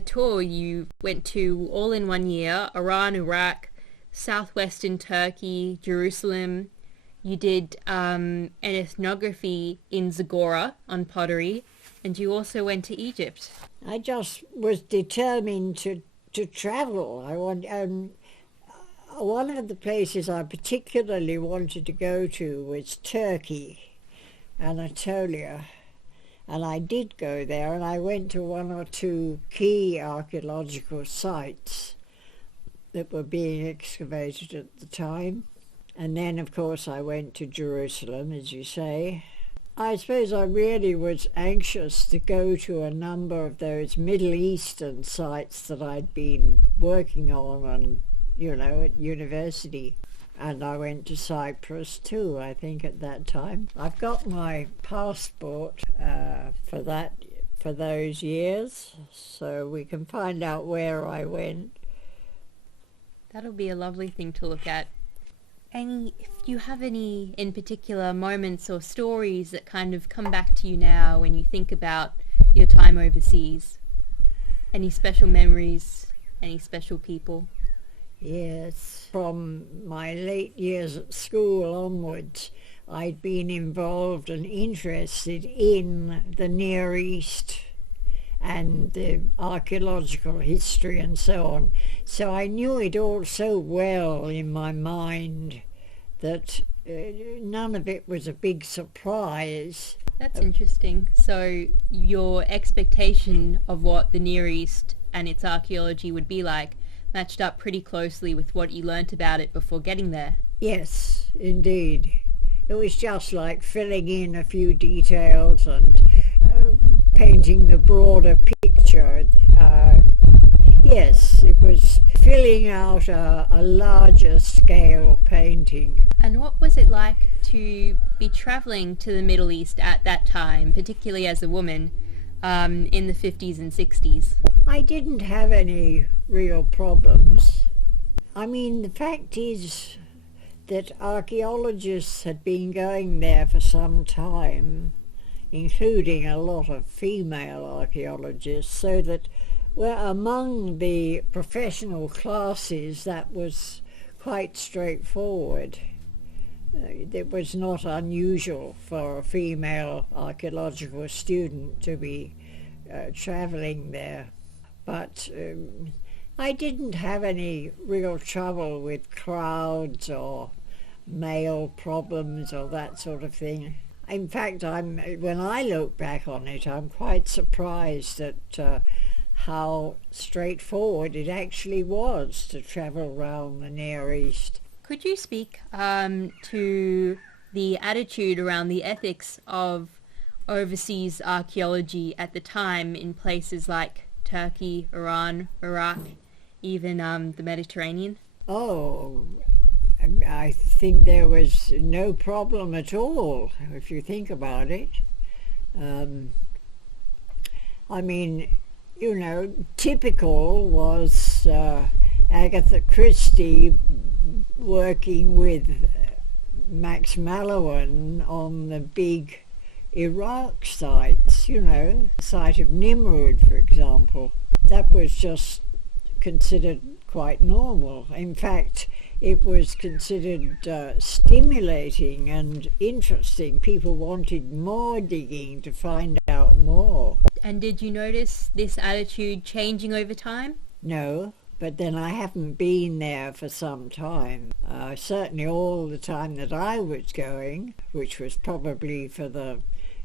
tour. You went to, all in one year, Iran, Iraq, southwestern Turkey, Jerusalem. You did an ethnography in Zagora on pottery, and you also went to Egypt. I just was determined to travel. One of the places I particularly wanted to go to was Turkey, Anatolia. And I did go there, and I went to one or two key archaeological sites that were being excavated at the time. And then, of course, I went to Jerusalem, as you say. I suppose I really was anxious to go to a number of those Middle Eastern sites that I'd been working on, at university. And I went to Cyprus too, I think, at that time. I've got my passport for those years, so we can find out where I went. That'll be a lovely thing to look at. If you have any, in particular, moments or stories that kind of come back to you now when you think about your time overseas? Any special memories? Any special people? Yes, from my late years at school onwards, I'd been involved and interested in the Near East and the archaeological history and so on. So I knew it all so well in my mind that none of it was a big surprise. That's interesting. So your expectation of what the Near East and its archaeology would be like matched up pretty closely with what you learnt about it before getting there. Yes, indeed. It was just like filling in a few details and painting the broader picture. Yes, it was filling out a larger scale painting. And what was it like to be travelling to the Middle East at that time, particularly as a woman, in the 50s and 60s? I didn't have any real problems. I mean, the fact is that archaeologists had been going there for some time, including a lot of female archaeologists, so that among the professional classes that was quite straightforward. It was not unusual for a female archaeological student to be travelling there. But I didn't have any real trouble with crowds or male problems or that sort of thing. In fact, when I look back on it, I'm quite surprised at how straightforward it actually was to travel around the Near East. Could you speak to the attitude around the ethics of overseas archaeology at the time in places like Turkey, Iran, Iraq, even the Mediterranean? Oh, I think there was no problem at all, if you think about it. I mean, typical was Agatha Christie working with Max Mallowan on the big Iraq sites, site of Nimrud, for example. That was just considered quite normal. In fact, it was considered stimulating and interesting. People wanted more digging to find out more. And did you notice this attitude changing over time? No, but then I haven't been there for some time. Certainly all the time that I was going, which was probably for the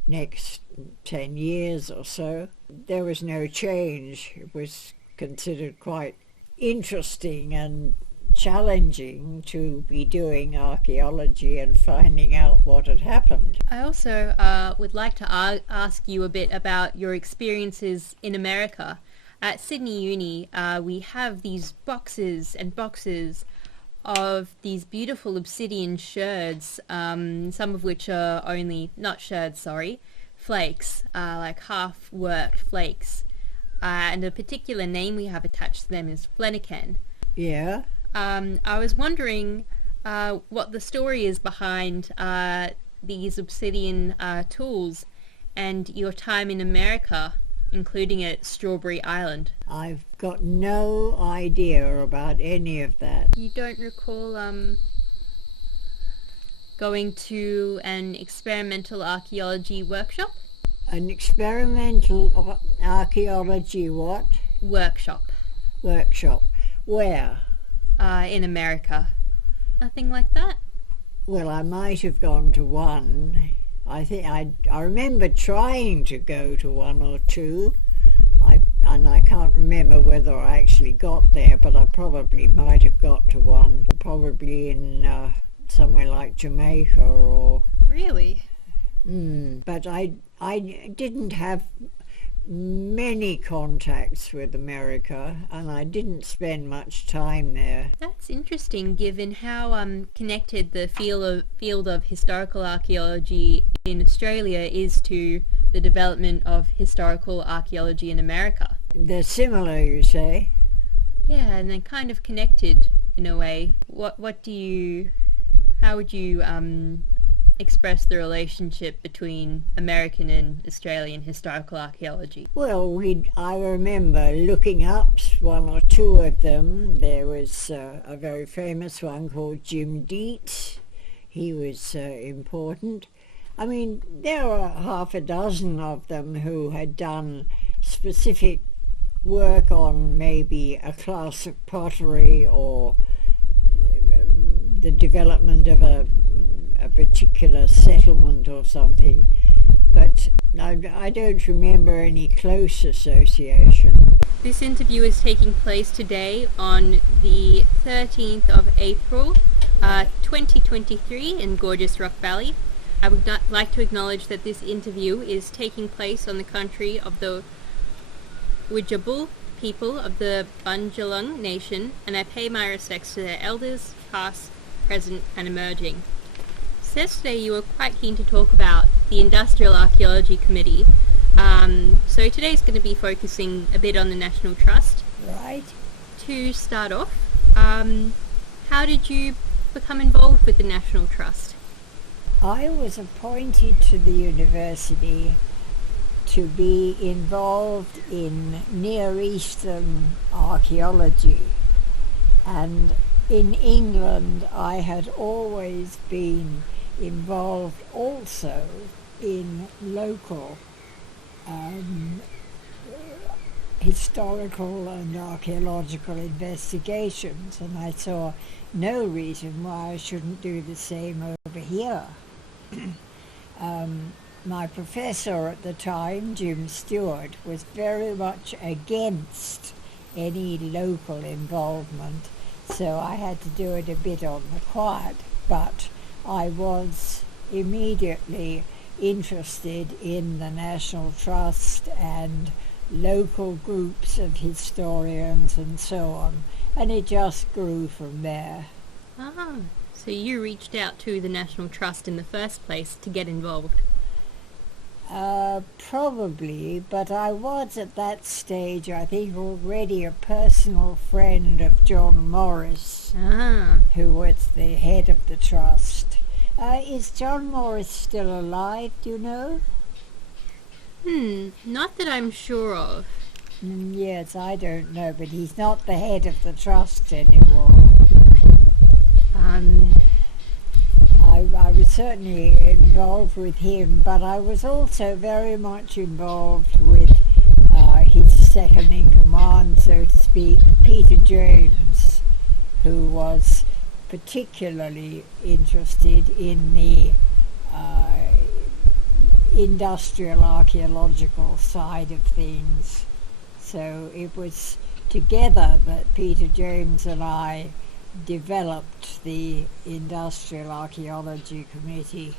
next 10 years or so, there was no change. It was considered quite interesting and challenging to be doing archaeology and finding out what had happened. I also would like to ask you a bit about your experiences in America. At Sydney Uni, we have these boxes and boxes of these beautiful obsidian sherds, some of which are flakes, like half-worked flakes. And a particular name we have attached to them is fleniken. Yeah. I was wondering what the story is behind these obsidian tools and your time in America, including at Strawberry Island. I've got no idea about any of that. You don't recall going to an experimental archaeology workshop? An experimental archaeology what? Workshop. Workshop. Where? In America. Nothing like that? Well, I might have gone to one. I think I remember trying to go to one or two. I can't remember whether I actually got there, but I probably might have got to one. Probably in somewhere like Jamaica or... Really? But I didn't have many contacts with America, and I didn't spend much time there. That's interesting, given how connected the field of historical archaeology in Australia is to the development of historical archaeology in America. They're similar, you say? Yeah, and they're kind of connected in a way. How would you express the relationship between American and Australian historical archaeology? Well, I remember looking up one or two of them. There was a very famous one called Jim Dietz. He was important. I mean, there were half a dozen of them who had done specific work on maybe a class of pottery or the development of a particular settlement or something, but I don't remember any close association. This interview is taking place today on the 13th of April 2023 in gorgeous Rock Valley. I would like to acknowledge that this interview is taking place on the country of the Widjabul people of the Bundjalung Nation, and I pay my respects to their elders, past, present and emerging. Says today you were quite keen to talk about the Industrial Archaeology Committee. So today's going to be focusing a bit on the National Trust. Right. To start off, how did you become involved with the National Trust? I was appointed to the university to be involved in Near Eastern archaeology, and in England I had always been involved also in local historical and archaeological investigations, and I saw no reason why I shouldn't do the same over here. My professor at the time, Jim Stewart, was very much against any local involvement, so I had to do it a bit on the quiet, but I was immediately interested in the National Trust and local groups of historians and so on, and it just grew from there. Ah, so you reached out to the National Trust in the first place to get involved? Probably, but I was at that stage, I think, already a personal friend of John Morris, who was the head of the trust. Is John Morris still alive, do you know? Not that I'm sure of. Yes, I don't know, but he's not the head of the trust anymore. I was certainly involved with him, but I was also very much involved with his second in command, so to speak, Peter James, who was particularly interested in the industrial archaeological side of things. So it was together that Peter James and I developed the Industrial Archaeology Committee.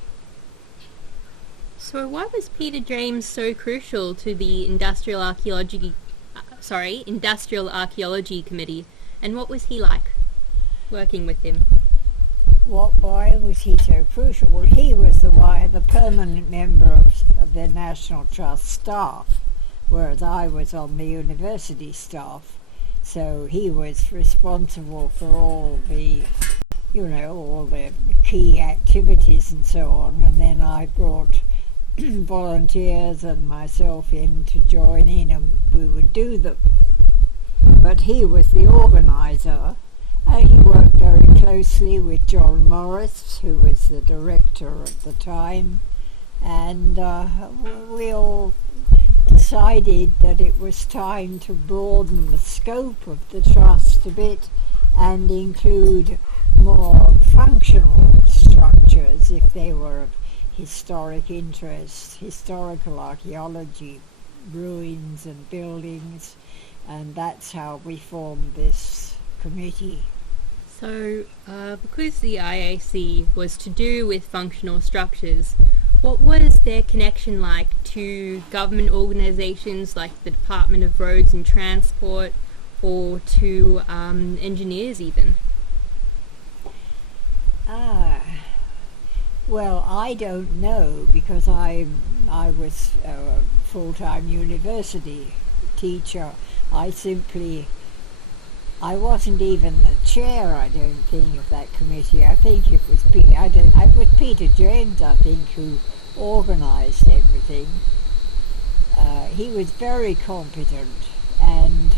So why was Peter James so crucial to the Industrial Archaeology Committee, and what was he like working with him? Why was he so crucial? Well, he was the permanent member of the National Trust staff, whereas I was on the university staff. So he was responsible for all the key activities and so on. And then I brought volunteers and myself in to join in, and we would do them. But he was the organiser. He worked very closely with John Morris, who was the director at the time, and we all decided that it was time to broaden the scope of the trust a bit and include more functional structures if they were of historic interest, historical archaeology, ruins and buildings, and that's how we formed this committee. So, because the IAC was to do with functional structures, what was their connection like to government organisations like the Department of Roads and Transport, or to engineers even? Well, I don't know, because I was a full-time university teacher. I wasn't even the chair, I don't think, of that committee. I think it was Peter James, I think, who organised everything. He was very competent, and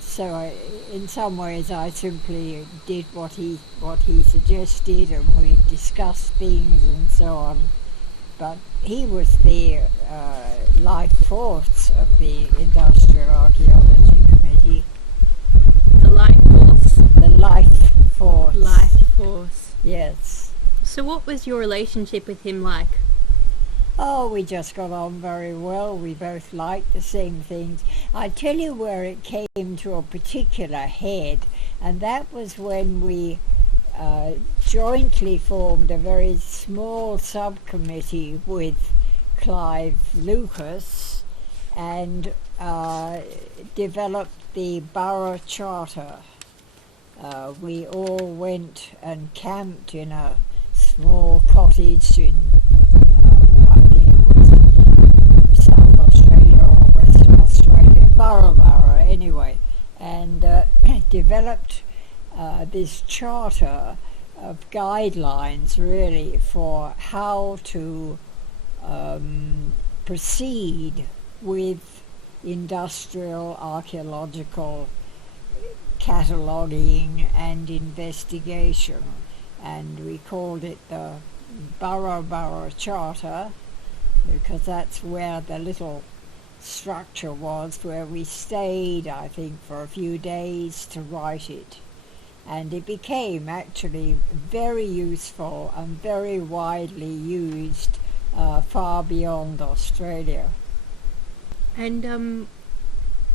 so in some ways I simply did what he suggested, and we discussed things and so on. But he was the life force of the Industrial Archaeology Committee. The life force? The life force. Life force. Yes. So what was your relationship with him like? Oh, we just got on very well. We both liked the same things. I tell you where it came to a particular head, and that was when we jointly formed a very small subcommittee with Clive Lucas and developed the Burra Charter. We all went and camped in a small cottage in I think it was South Australia or Western Australia, Burra anyway, and developed this charter of guidelines really for how to proceed with industrial archaeological cataloguing and investigation, and we called it the Burra Charter because that's where the little structure was where we stayed, I think, for a few days to write it. And it became actually very useful and very widely used far beyond Australia. And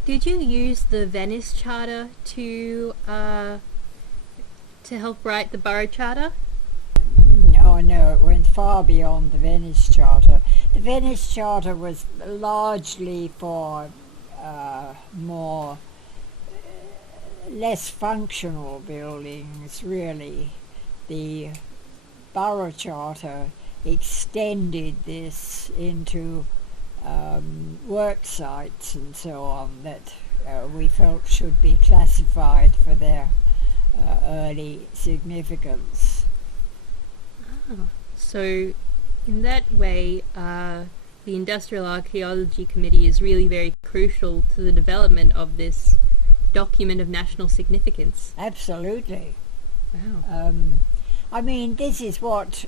did you use the Venice Charter to help write the Burra Charter? No, it went far beyond the Venice Charter. The Venice Charter was largely for less functional buildings, really. The Burra Charter extended this into work sites and so on that we felt should be classified for their early significance. So in that way, the Industrial Archaeology Committee is really very crucial to the development of this document of national significance. Absolutely. Wow. I mean, this is what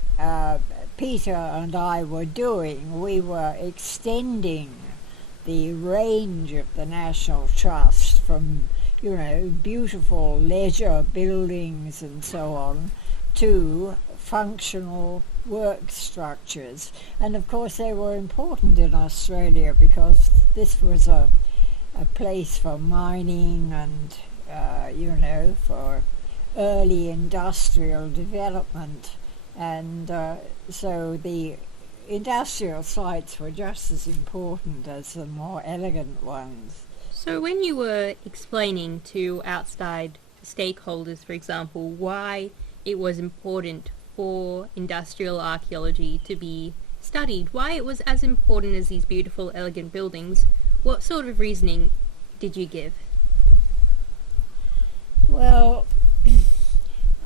Peter and I were doing. We were extending the range of the National Trust from, beautiful leisure buildings and so on to functional work structures. And of course they were important in Australia because this was a place for mining and, for early industrial development. And so the industrial sites were just as important as the more elegant ones. So when you were explaining to outside stakeholders, for example, why it was important for industrial archaeology to be studied, why it was as important as these beautiful, elegant buildings, what sort of reasoning did you give? Well,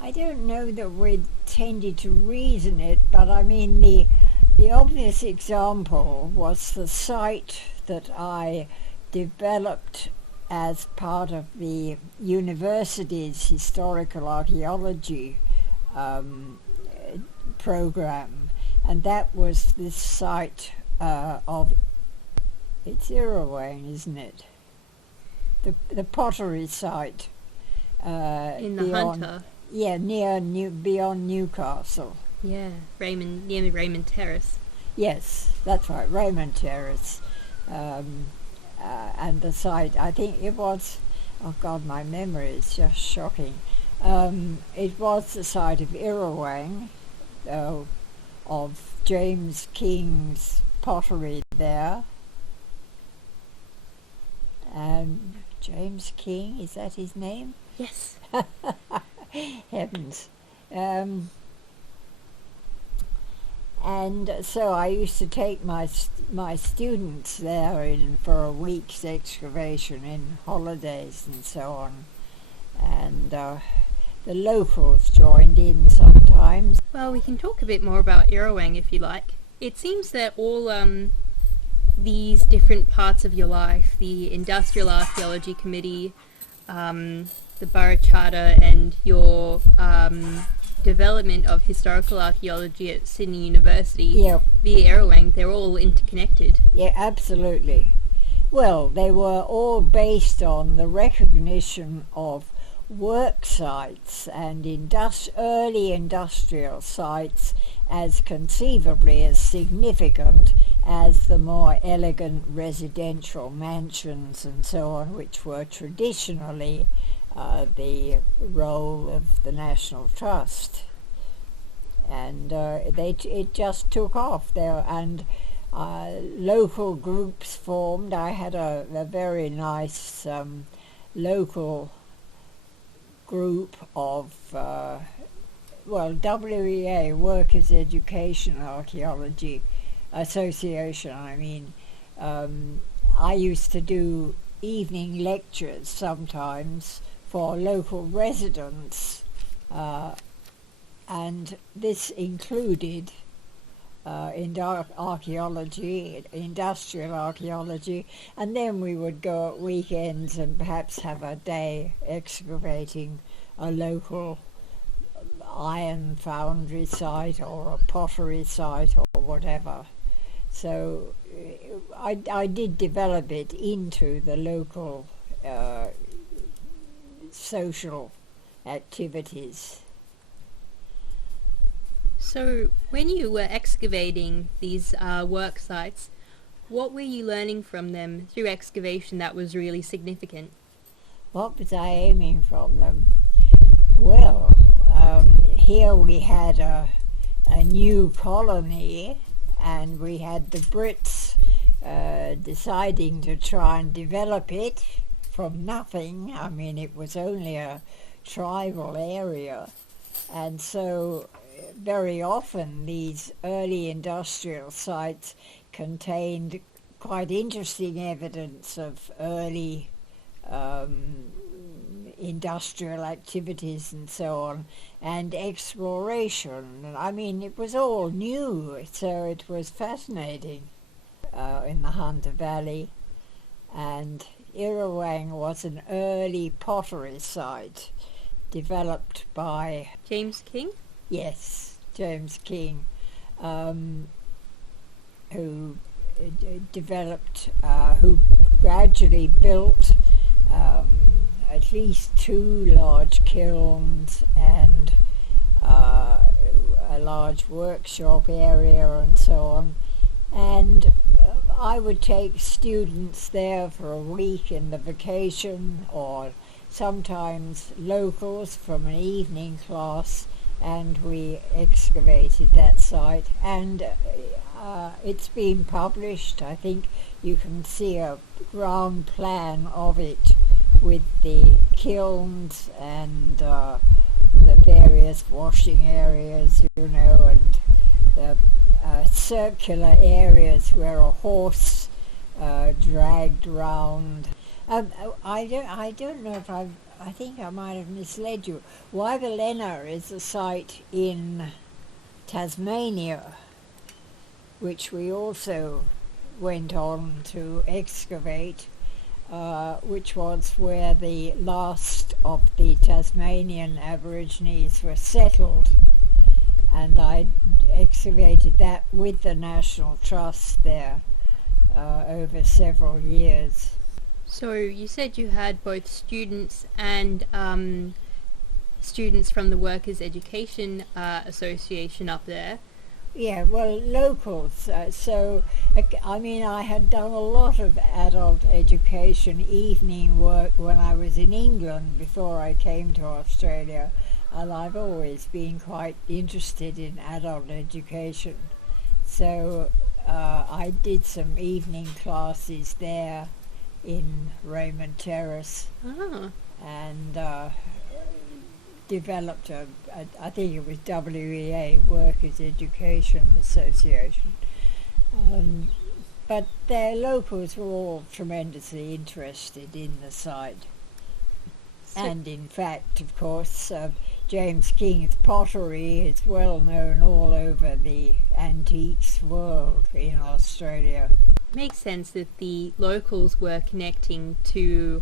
I don't know that we tended to reason it, but I mean the obvious example was the site that I developed as part of the university's historical archaeology program, and that was this site of, it's Irrawang, isn't it? The pottery site. In the Hunter? Yeah, beyond Newcastle. Yeah, near Raymond Terrace. Yes, that's right, Raymond Terrace. And the site, I think it was, oh God, my memory is just shocking. It was the site of Irrawang, of James King's pottery there. James King, is that his name? Yes. Heavens. And so I used to take my students there in for a week's excavation in holidays and so on. And the locals joined in sometimes. Well, we can talk a bit more about Irrawang if you like. It seems that all these different parts of your life, the Industrial Archaeology Committee, the Burra Charter, and your development of historical archaeology at Sydney University via Irrawang, they're all interconnected. Yeah, absolutely. Well, they were all based on the recognition of work sites and early industrial sites as conceivably as significant as the more elegant residential mansions and so on, which were traditionally the role of the National Trust. And it just took off there, and local groups formed. I had a very nice local group of WEA, Workers' Education Archaeology Association. I mean, I used to do evening lectures sometimes for local residents, and this included archaeology, industrial archaeology, and then we would go at weekends and perhaps have a day excavating a local iron foundry site or a pottery site or whatever. So I did develop it into the local social activities. So when you were excavating these work sites, what were you learning from them through excavation that was really significant? What was I aiming from them? Well, here we had a new colony, and we had the Brits deciding to try and develop it from nothing. I mean, it was only a tribal area, and so very often these early industrial sites contained quite interesting evidence of early industrial activities and so on, and exploration. I mean, it was all new, so it was fascinating in the Hunter Valley. And Irrawang was an early pottery site developed by... James King? Yes, James King, who developed, who gradually built at least 2 large kilns and a large workshop area and so on. And I would take students there for a week in the vacation, or sometimes locals from an evening class, and we excavated that site. And it's been published. I think you can see a ground plan of it with the kilns and the various washing areas, you know, and the circular areas where a horse dragged round. I don't know if I think I might have misled you. Waivalena is a site in Tasmania, which we also went on to excavate, which was where the last of the Tasmanian Aborigines were settled. And I excavated that with the National Trust there over several years. So you said you had both students and students from the Workers' Education Association up there. Yeah, well, locals. I mean, I had done a lot of adult education evening work when I was in England before I came to Australia, and I've always been quite interested in adult education. So I did some evening classes there in Raymond Terrace, and developed I think it was WEA, Workers' Education Association. But their locals were all tremendously interested in the site. And in fact, of course, James King's pottery is well known all over the antiques world in Australia. Makes sense that the locals were connecting to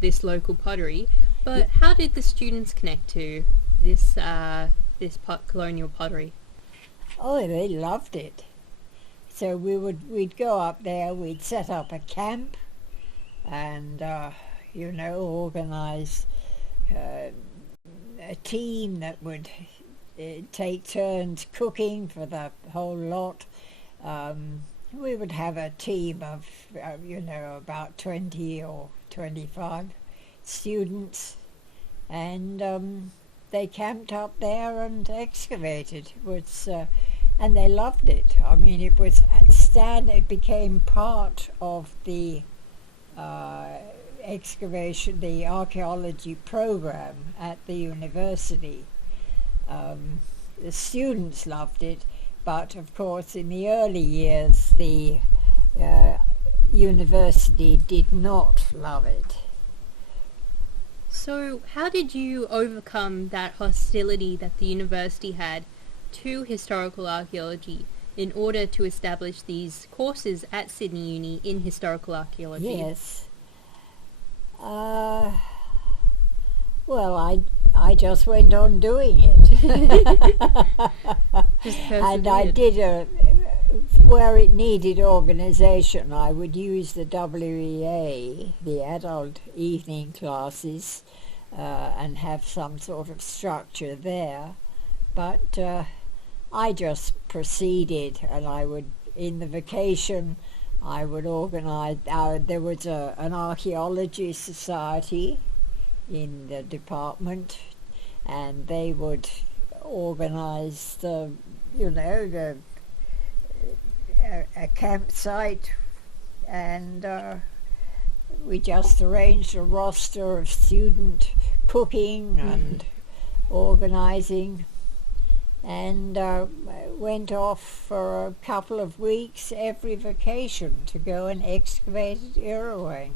this local pottery, but how did the students connect to this colonial pottery? Oh, they loved it. So we'd go up there, we'd set up a camp, and organise a team that would take turns cooking for the whole lot. We would have a team of, about 20 or 25 students, and they camped up there and excavated. And they loved it. I mean, it became part of the excavation, the archaeology program at the university. The students loved it, but of course in the early years the university did not love it. So how did you overcome that hostility that the university had to historical archaeology in order to establish these courses at Sydney Uni in historical archaeology? Yes. Well, I just went on doing it. And I did where it needed organisation, I would use the WEA, the adult evening classes, and have some sort of structure there. But I just proceeded, and in the vacation, I would organise. There was an archaeology society in the department, and they would organise a campsite, and we just arranged a roster of student cooking and organising. and went off for a couple of weeks every vacation to go and excavate at Irrowang.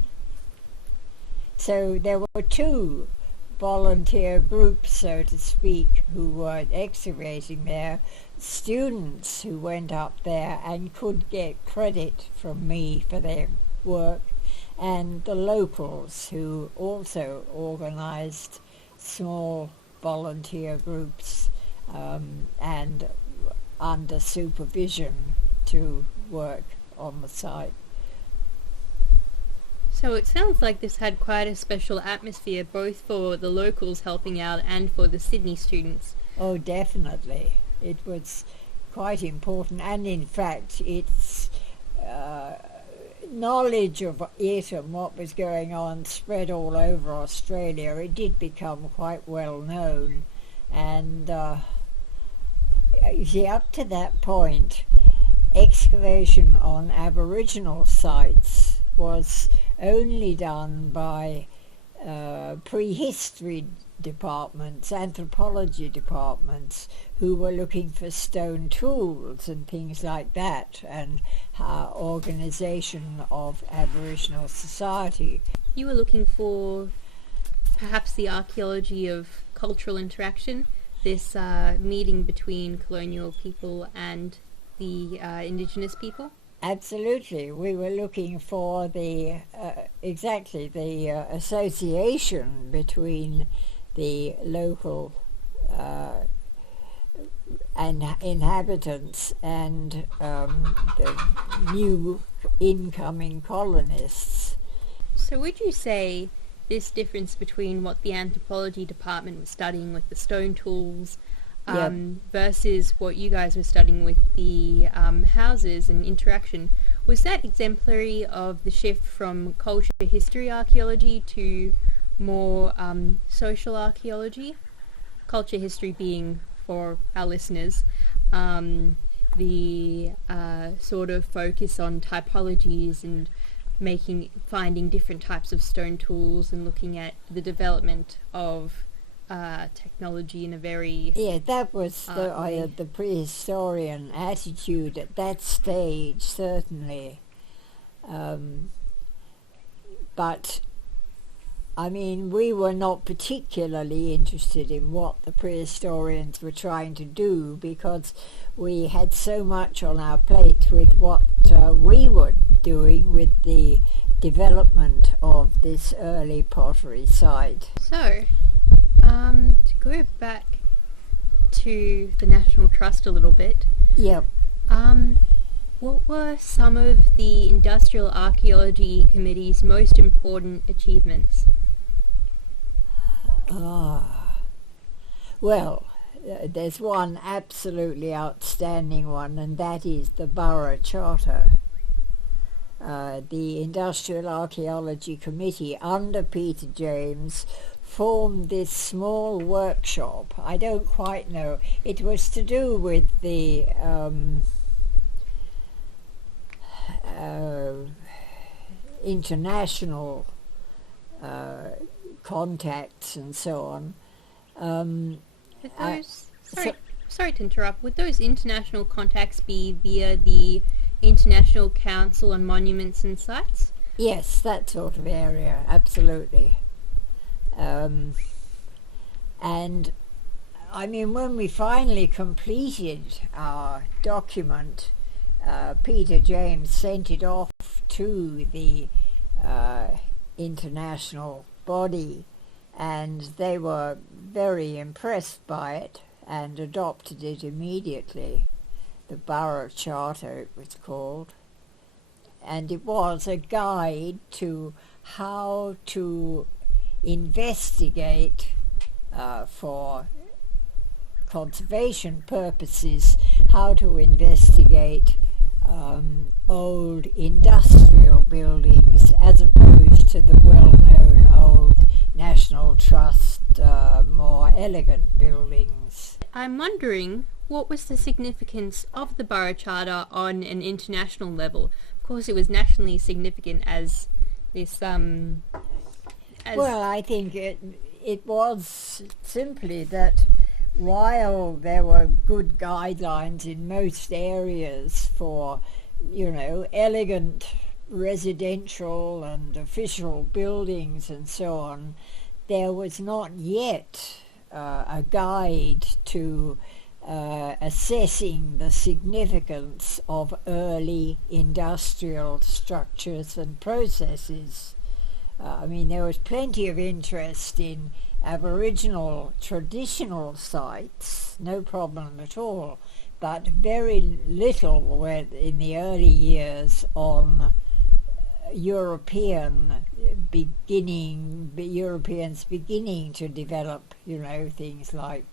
So there were two volunteer groups, so to speak, who were excavating there, students who went up there and could get credit from me for their work, and the locals who also organized small volunteer groups and under supervision to work on the site. So it sounds like this had quite a special atmosphere, both for the locals helping out and for the Sydney students. Oh, definitely. It was quite important, and in fact its knowledge of it and what was going on spread all over Australia. It did become quite well known, and you see, up to that point, excavation on Aboriginal sites was only done by prehistory departments, anthropology departments, who were looking for stone tools and things like that, and organisation of Aboriginal society. You were looking for perhaps the archaeology of cultural interaction, this meeting between colonial people and the Indigenous people? Absolutely. We were looking for the association between the local and inhabitants and the new incoming colonists. So would you say this difference between what the anthropology department was studying with the stone tools versus what you guys were studying with the houses and interaction, was that exemplary of the shift from culture history archaeology to more social archaeology? Culture history being, for our listeners, the sort of focus on typologies and finding different types of stone tools and looking at the development of technology in a very... Yeah, that was the prehistorian attitude at that stage, certainly. But, I mean, we were not particularly interested in what the prehistorians were trying to do, because we had so much on our plate with what we were doing with the development of this early pottery site. So, to go back to the National Trust a little bit. Yep. What were some of the Industrial Archaeology Committee's most important achievements? Well, there's one absolutely outstanding one, and that is the Burra Charter. The Industrial Archaeology Committee under Peter James formed this small workshop. I don't quite know. It was to do with the international contacts and so on. Sorry to interrupt. Would those international contacts be via the International Council on Monuments and Sites? Yes, that sort of area, absolutely. And I mean, when we finally completed our document, Peter James sent it off to the international body, and they were very impressed by it and adopted it immediately. The Burra Charter, it was called, and it was a guide to how to investigate for conservation purposes, how to investigate old industrial buildings as opposed to the well-known old National Trust more elegant buildings. I'm wondering, what was the significance of the Burra Charter on an international level? Of course, it was nationally significant as this... Well, I think it was simply that while there were good guidelines in most areas for, elegant residential and official buildings and so on, there was not yet a guide to assessing the significance of early industrial structures and processes. There was plenty of interest in Aboriginal traditional sites, no problem at all, but very little in the early years on Europeans beginning to develop, things like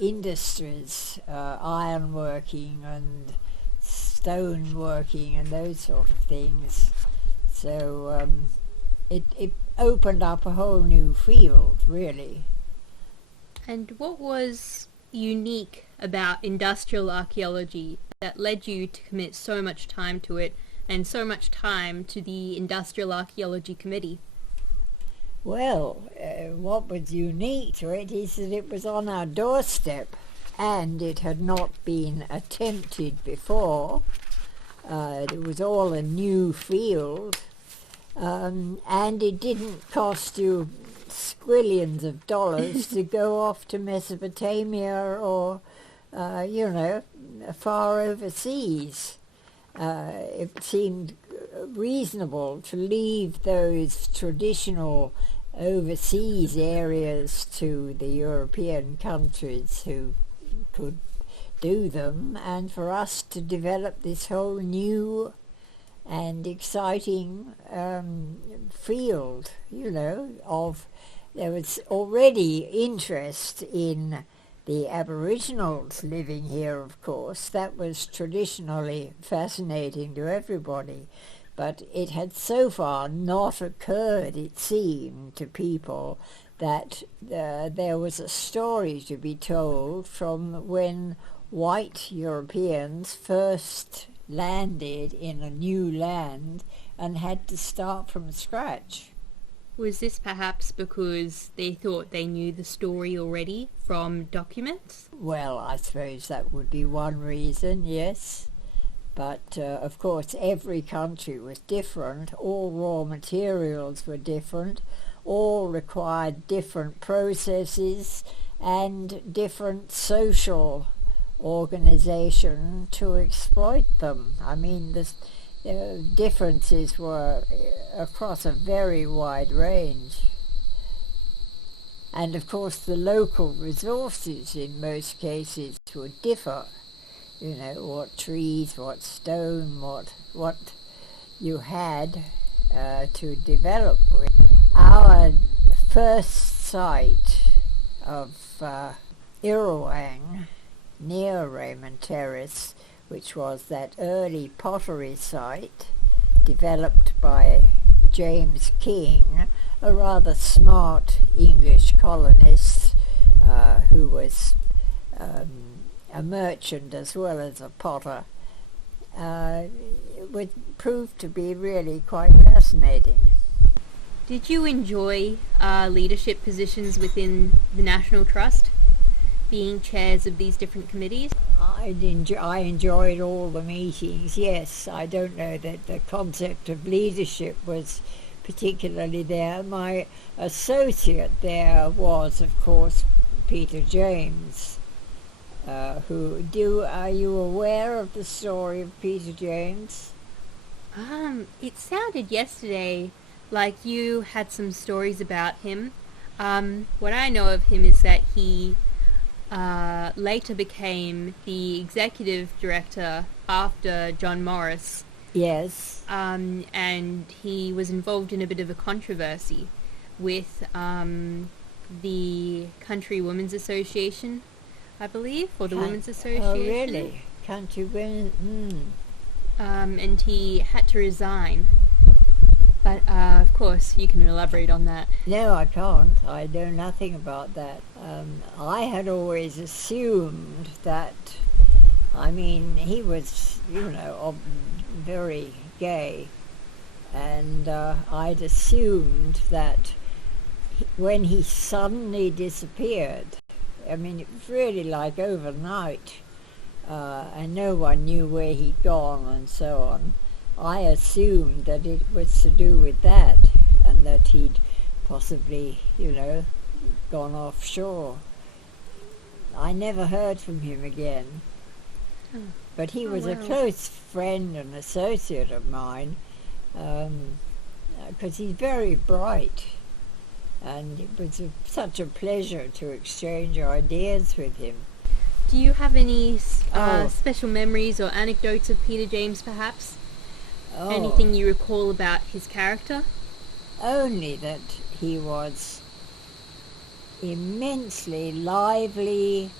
industries, ironworking and stoneworking and those sort of things. So it opened up a whole new field, really. And what was unique about industrial archaeology that led you to commit so much time to it and so much time to the Industrial Archaeology Committee? Well, what was unique to it is that it was on our doorstep and it had not been attempted before. It was all a new field, and it didn't cost you squillions of dollars to go off to Mesopotamia or, far overseas. It seemed reasonable to leave those traditional overseas areas to the European countries who could do them, and for us to develop this whole new and exciting field, there was already interest in the Aboriginals living here, of course. That was traditionally fascinating to everybody, but it had so far not occurred, it seemed, to people that there was a story to be told from when white Europeans first landed in a new land and had to start from scratch. Was this perhaps because they thought they knew the story already from documents? Well, I suppose that would be one reason, yes. But, of course, every country was different. All raw materials were different. All required different processes and different social organization to exploit them. The differences were across a very wide range. And of course the local resources in most cases would differ. What trees, what stone, what you had to develop with. Our first site of Irrawang, near Raymond Terrace, which was that early pottery site developed by James King, a rather smart English colonist who was a merchant as well as a potter. It would prove to be really quite fascinating. Did you enjoy leadership positions within the National Trust, being chairs of these different committees? I enjoyed all the meetings, yes. I don't know that the concept of leadership was particularly there. My associate there was, of course, Peter James, are you aware of the story of Peter James? It sounded yesterday like you had some stories about him. What I know of him is that he later became the executive director after John Morris. Yes. And he was involved in a bit of a controversy with the Country Women's Association, I believe, or the Women's Association. Oh, really? Country Women? And he had to resign. But, of course, you can elaborate on that. No, I can't. I know nothing about that. I had always assumed that, he was, very gay. And I'd assumed that when he suddenly disappeared, I mean, it was really like overnight, and no one knew where he'd gone and so on. I assumed that it was to do with that, and that he'd possibly, gone offshore. I never heard from him again. Oh. But he was a wow. close friend and associate of mine, because he's very bright, and it was such a pleasure to exchange ideas with him. Do you have any Oh. special memories or anecdotes of Peter James, perhaps? Oh, Anything you recall about his character? only that he was immensely lively.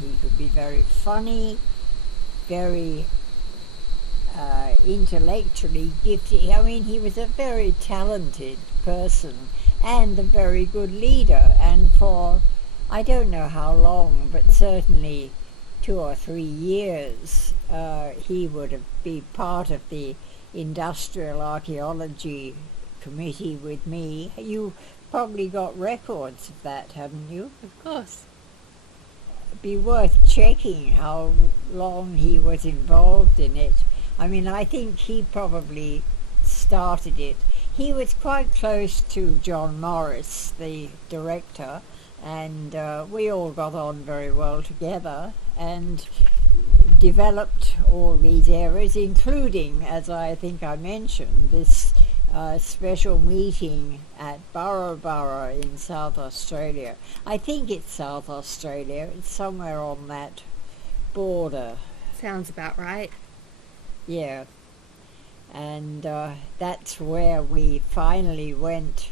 He could be very funny, very intellectually gifted. I mean, he was a very talented person and a very good leader. And for, I don't know how long, but certainly 2 or 3 years, he would have been part of the Industrial Archaeology Committee with me. You probably got records of that, haven't you? Of course. It'd be worth checking how long he was involved in it. I mean, I think he probably started it. He was quite close to John Morris, the director, and we all got on very well together and developed all these areas, including, as I think I mentioned, this special meeting at Burra in South Australia. I think it's South Australia. It's somewhere on that border. Sounds about right. Yeah. And that's where we finally went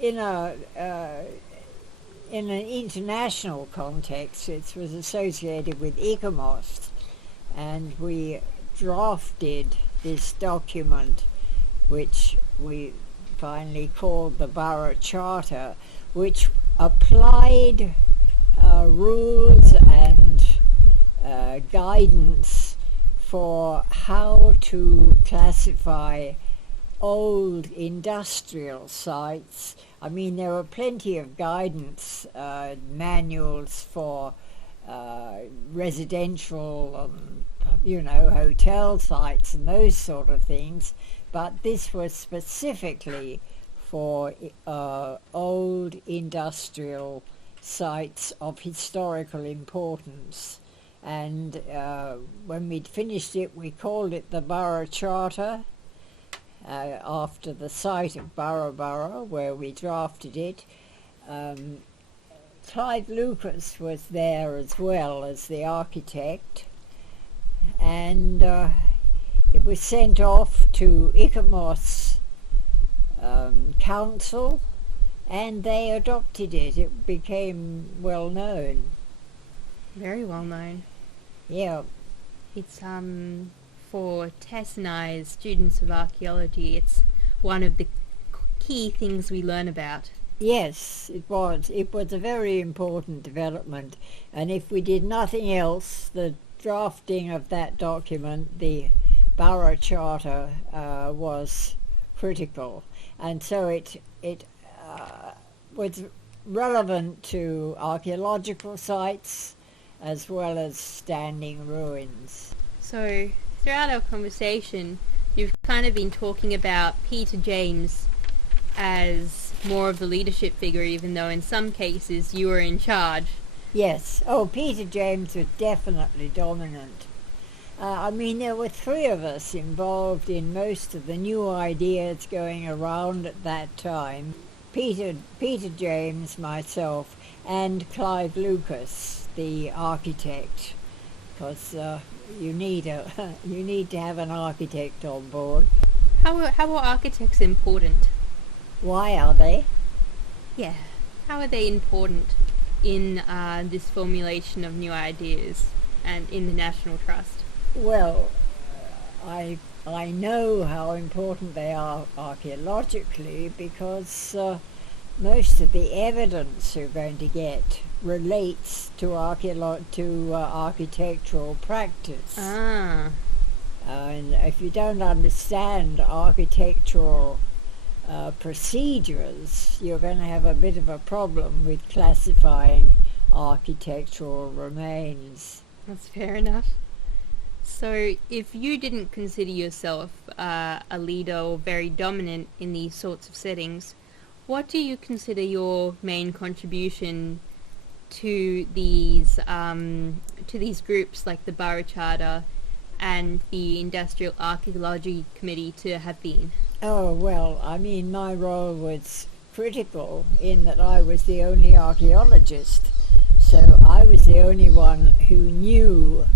in an international context. It was associated with ICOMOS, and we drafted this document, which we finally called the Burra Charter, which applied rules and guidance for how to classify old industrial sites. I mean, there were plenty of guidance manuals for residential, hotel sites and those sort of things, but this was specifically for old industrial sites of historical importance. And when we'd finished it, we called it the Burra Charter, after the site of Burra, where we drafted it. Clive Lucas was there as well as the architect, and it was sent off to ICOMOS Council, and they adopted it. It became well known. Very well known. Yeah. It's for Tess and I, as students of archaeology, it's one of the key things we learn about. Yes, it was. It was a very important development, and if we did nothing else, the drafting of that document, the Burra Charter, was critical, and so it was relevant to archaeological sites as well as standing ruins. So, throughout our conversation, you've kind of been talking about Peter James as more of the leadership figure, even though in some cases you were in charge. Yes. Oh, Peter James was definitely dominant. I mean, there were 3 of us involved in most of the new ideas going around at that time. Peter James, myself, and Clive Lucas, the architect, because you need to have an architect on board. How are architects important? Why are they? Yeah. How are they important in this formulation of new ideas and in the National Trust? Well, I know how important they are archaeologically, because most of the evidence you're going to get relates to architectural practice. Ah. And if you don't understand architectural procedures, you're going to have a bit of a problem with classifying architectural remains. That's fair enough. So if you didn't consider yourself a leader or very dominant in these sorts of settings, what do you consider your main contribution to these groups like the Burra Charter and the Industrial Archaeology Committee to have been? Oh, well, I mean, my role was critical in that I was the only archaeologist. So I was the only one who knew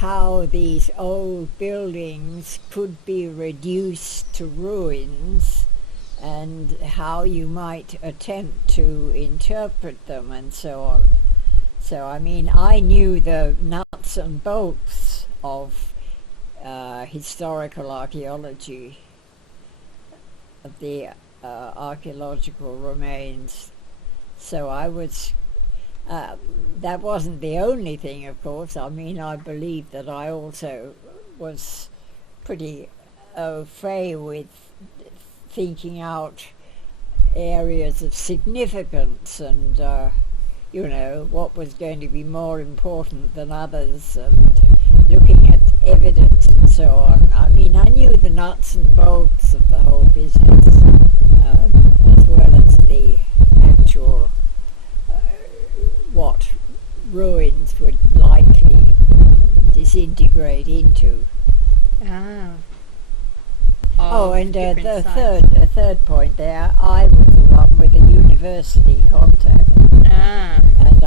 how these old buildings could be reduced to ruins and how you might attempt to interpret them and so on. So, I mean, I knew the nuts and bolts of historical archaeology, of the archaeological remains. So I was, that wasn't the only thing, of course. I mean, I believe that I also was pretty au fait with thinking out areas of significance and, what was going to be more important than others, and looking at evidence and so on. I mean, I knew the nuts and bolts of the whole business, as well as the actual what ruins would likely disintegrate into. Ah. And the third point there, I was the one with the university contact. Ah. And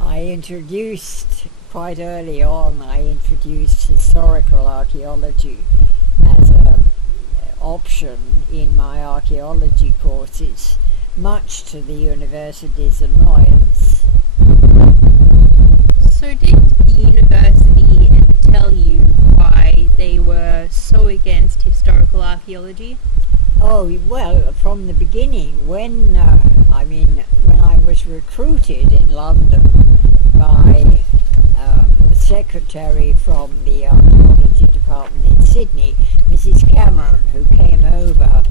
I introduced, quite early on, historical archaeology as an option in my archaeology courses, much to the university's annoyance. So did the university ever tell you why they were so against historical archaeology? Oh, well, from the beginning, when I was recruited in London by the secretary from the archaeology department in Sydney, Mrs. Cameron, who came over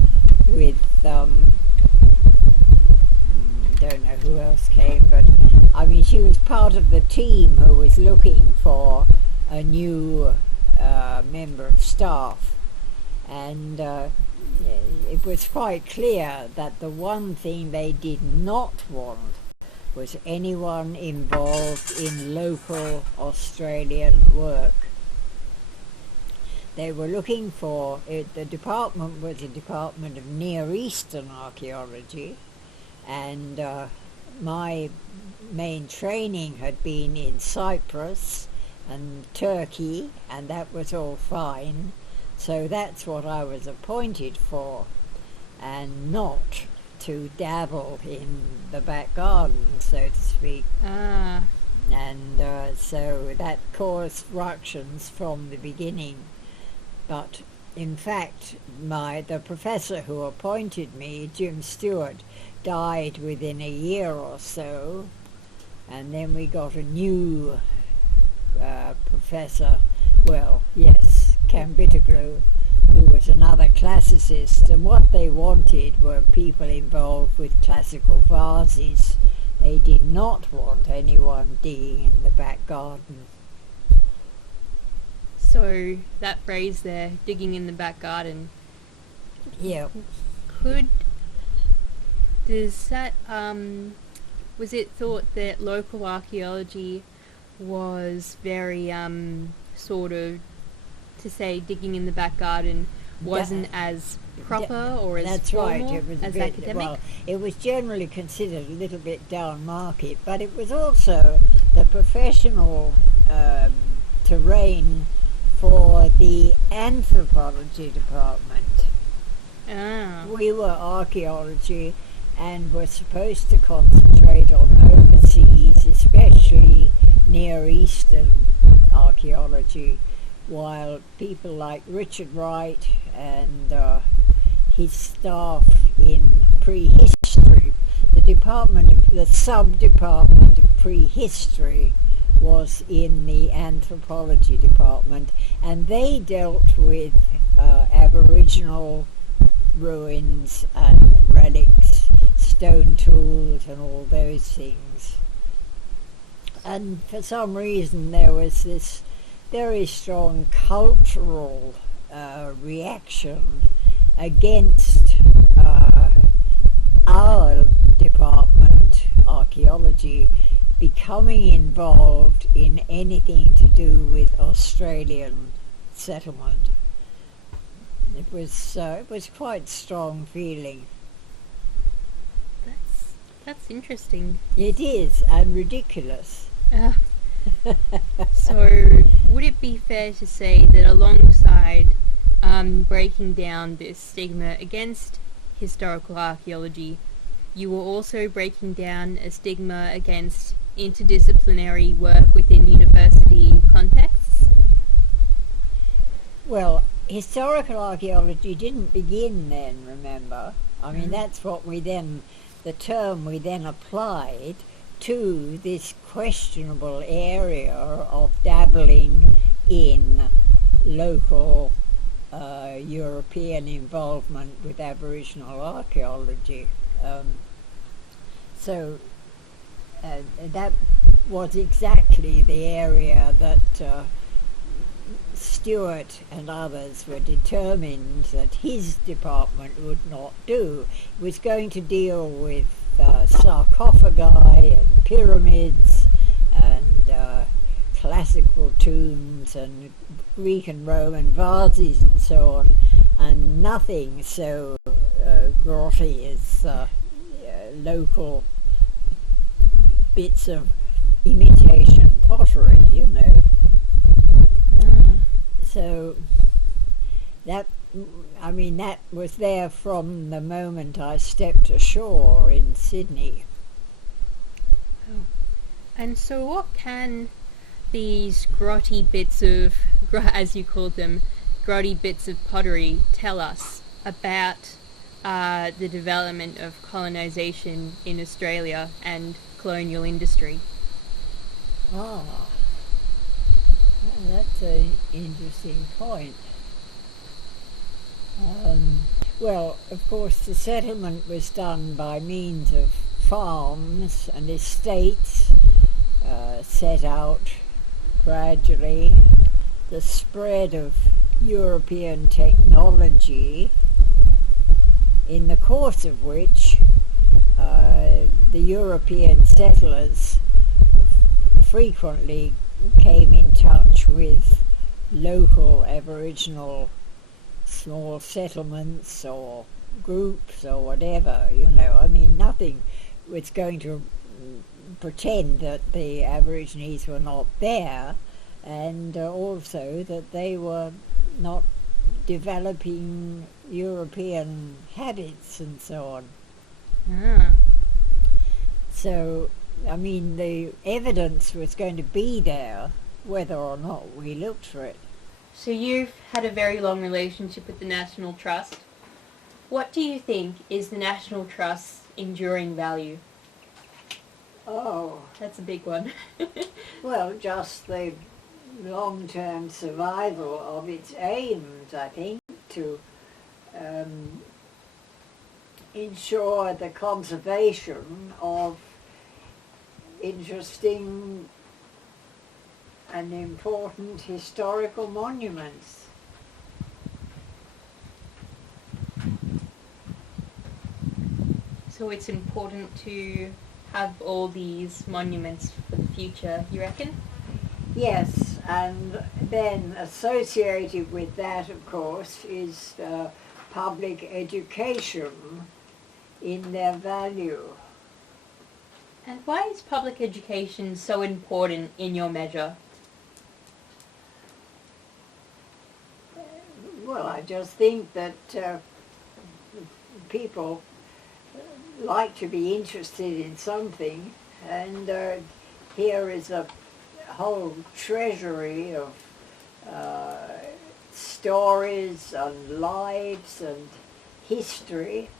with, don't know who else came, but I mean, she was part of the team who was looking for a new member of staff. And it was quite clear that the one thing they did not want was anyone involved in local Australian work. They were looking for it. The department was a department of Near Eastern archaeology, and my main training had been in Cyprus and Turkey, and that was all fine. So that's what I was appointed for, and not to dabble in the back garden, so to speak. Ah. And so that caused ructions from the beginning. But in fact, the professor who appointed me, Jim Stewart, died within a year or so, and then we got a new professor, Cambitaglu, who was another classicist, and what they wanted were people involved with classical vases. They did not want anyone digging in the back garden. So that phrase there, digging in the back garden. Yeah. Was it thought that local archaeology was very, to say digging in the back garden wasn't as proper or as that's formal right. It was as a bit, academic? well, it was generally considered a little bit down market, but it was also the professional terrain for the anthropology department. Ah. We were archaeology and were supposed to concentrate on overseas, especially Near Eastern archaeology, while people like Richard Wright and his staff in prehistory, the sub-department of prehistory was in the anthropology department, and they dealt with Aboriginal ruins and relics, stone tools and all those things. And for some reason there was this very strong cultural reaction against our department, archaeology, becoming involved in anything to do with Australian settlement. It was quite strong feeling. That's interesting. It is, and ridiculous. So, would it be fair to say that alongside breaking down this stigma against historical archaeology, you were also breaking down a stigma against interdisciplinary work within university contexts? Well, historical archaeology didn't begin then, remember? I mean, that's what the term we then applied to this questionable area of dabbling in local European involvement with Aboriginal archaeology. So that was exactly the area that Stewart and others were determined that his department would not do. It was going to deal with sarcophagi and pyramids and classical tombs and Greek and Roman vases and so on, and nothing so grotty as local bits of imitation pottery, you know. So that was there from the moment I stepped ashore in Sydney. Oh. And so what can these grotty bits of, as you called them, grotty bits of pottery tell us about the development of colonisation in Australia and colonial industry? Ah, that's an interesting point. Well, of course, the settlement was done by means of farms and estates set out gradually. The spread of European technology, in the course of which the European settlers frequently came in touch with local Aboriginal small settlements or groups or whatever, you know. I mean, nothing was going to pretend that the Aborigines were not there, and also that they were not developing European habits and so on. So, I mean, the evidence was going to be there whether or not we looked for it. So you've had a very long relationship with the National Trust. What do you think is the National Trust's enduring value? Oh, that's a big one. Well, just the long-term survival of its aims, I think, to ensure the conservation of interesting and important historical monuments. So it's important to have all these monuments for the future, you reckon? Yes, and then associated with that, of course, is public education in their value. And why is public education so important in your measure? Well, I just think that people like to be interested in something, and here is a whole treasury of stories and lives and history,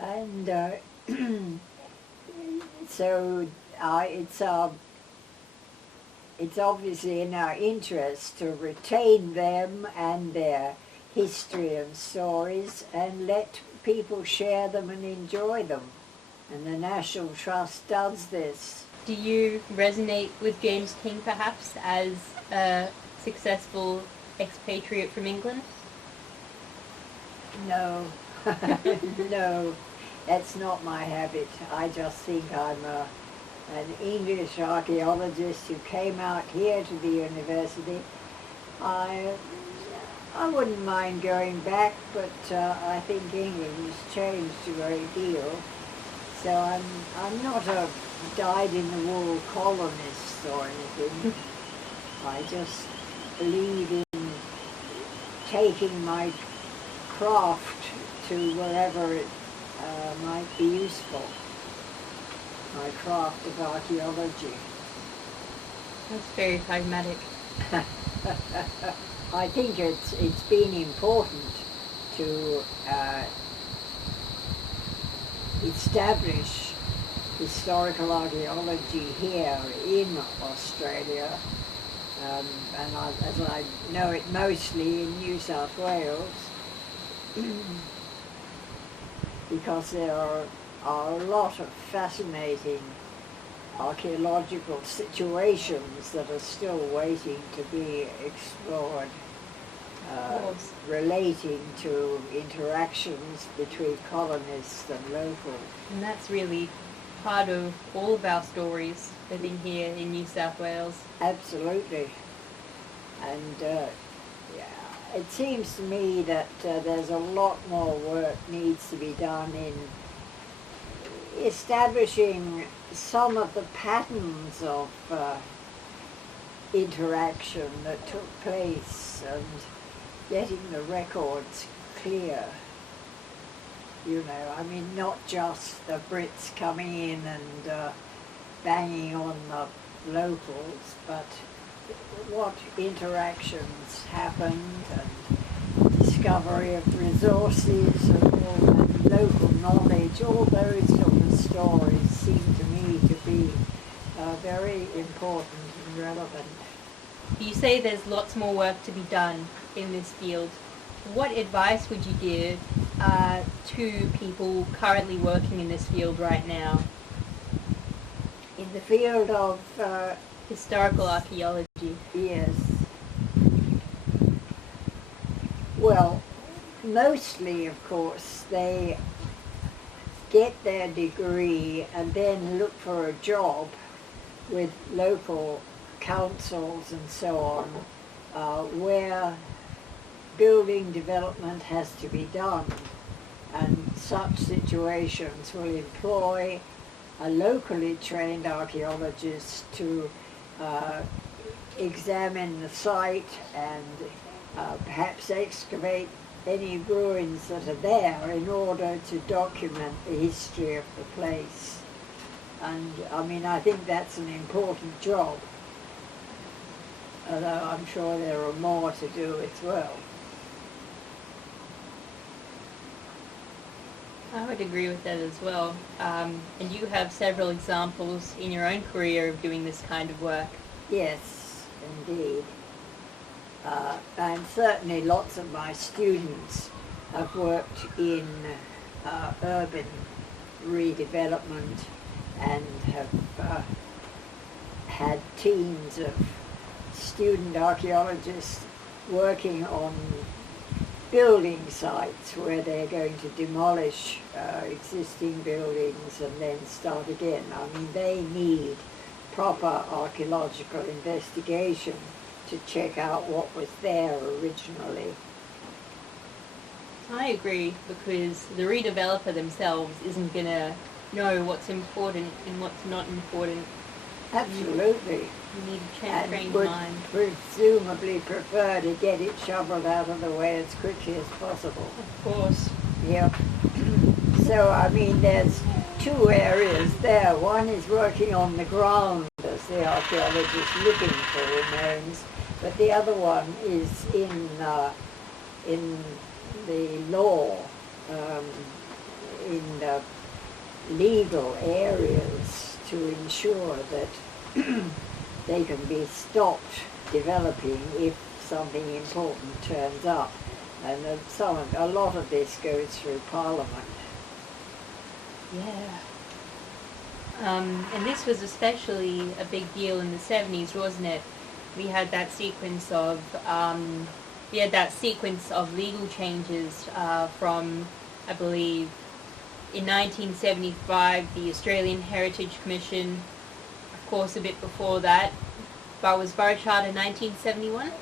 and so it's our it's obviously in our interest to retain them and their history and stories and let people share them and enjoy them. And the National Trust does this. Do you resonate with James King perhaps as a successful expatriate from England? No, no, that's not my habit. I just think I'm an English archaeologist who came out here to the university. I wouldn't mind going back, but I think England has changed a great deal. So I'm not a dyed-in-the-wool colonist or anything. I just believe in taking my craft to wherever it might be useful. My craft of archaeology. That's very pragmatic. I think it's been important to establish historical archaeology here in Australia, and as I know it mostly in New South Wales, because there are a lot of fascinating archaeological situations that are still waiting to be explored, relating to interactions between colonists and locals. And that's really part of all of our stories living here in New South Wales. Absolutely. And it seems to me that there's a lot more work needs to be done in establishing some of the patterns of interaction that took place and getting the records clear. You know, I mean, not just the Brits coming in and banging on the locals, but what interactions happened and discovery of resources and local knowledge. All those sort of stories seem to me to be very important and relevant. You say there's lots more work to be done in this field. What advice would you give to people currently working in this field right now? In the field of historical archaeology. Yes. Well, mostly, of course, they get their degree and then look for a job with local councils and so on, where building development has to be done. And such situations will employ a locally trained archaeologist to examine the site and perhaps excavate any ruins that are there in order to document the history of the place. And I mean, I think that's an important job, although I'm sure there are more to do as well. I would agree with that as well. And you have several examples in your own career of doing this kind of work. Yes, indeed. And certainly lots of my students have worked in urban redevelopment and have had teams of student archaeologists working on building sites where they're going to demolish existing buildings and then start again. I mean, they need proper archaeological investigation to check out what was there originally. I agree, because the redeveloper themselves isn't going to know what's important and what's not important. Absolutely. You need a trained would mind. presumably prefer to get it shoveled out of the way as quickly as possible. Of course. Yep. So, I mean, there's two areas there. One is working on the ground as the archaeologist looking for remains, but the other one is in the law, in the legal areas to ensure that they can be stopped developing if something important turns up. And a lot of this goes through Parliament. Yeah. And this was especially a big deal in the 70s, wasn't it? We had that sequence of legal changes from, I believe, in 1975, the Australian Heritage Commission, of course, a bit before that, but was Burra Charter 1971?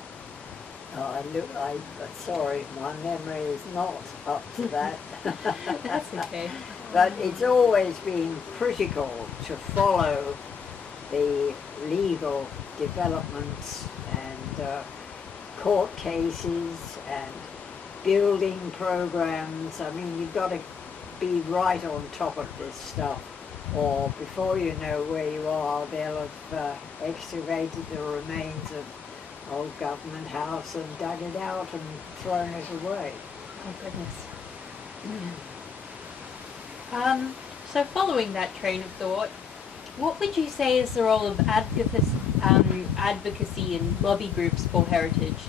Sorry, my memory is not up to that. That's okay. But it's always been critical to follow the legal developments and court cases and building programs. I mean, you've got to be right on top of this stuff, or before you know where you are, they'll have excavated the remains of old Government House and dug it out and thrown it away. Oh, goodness. So following that train of thought, what would you say is the role of advocacy and lobby groups for heritage?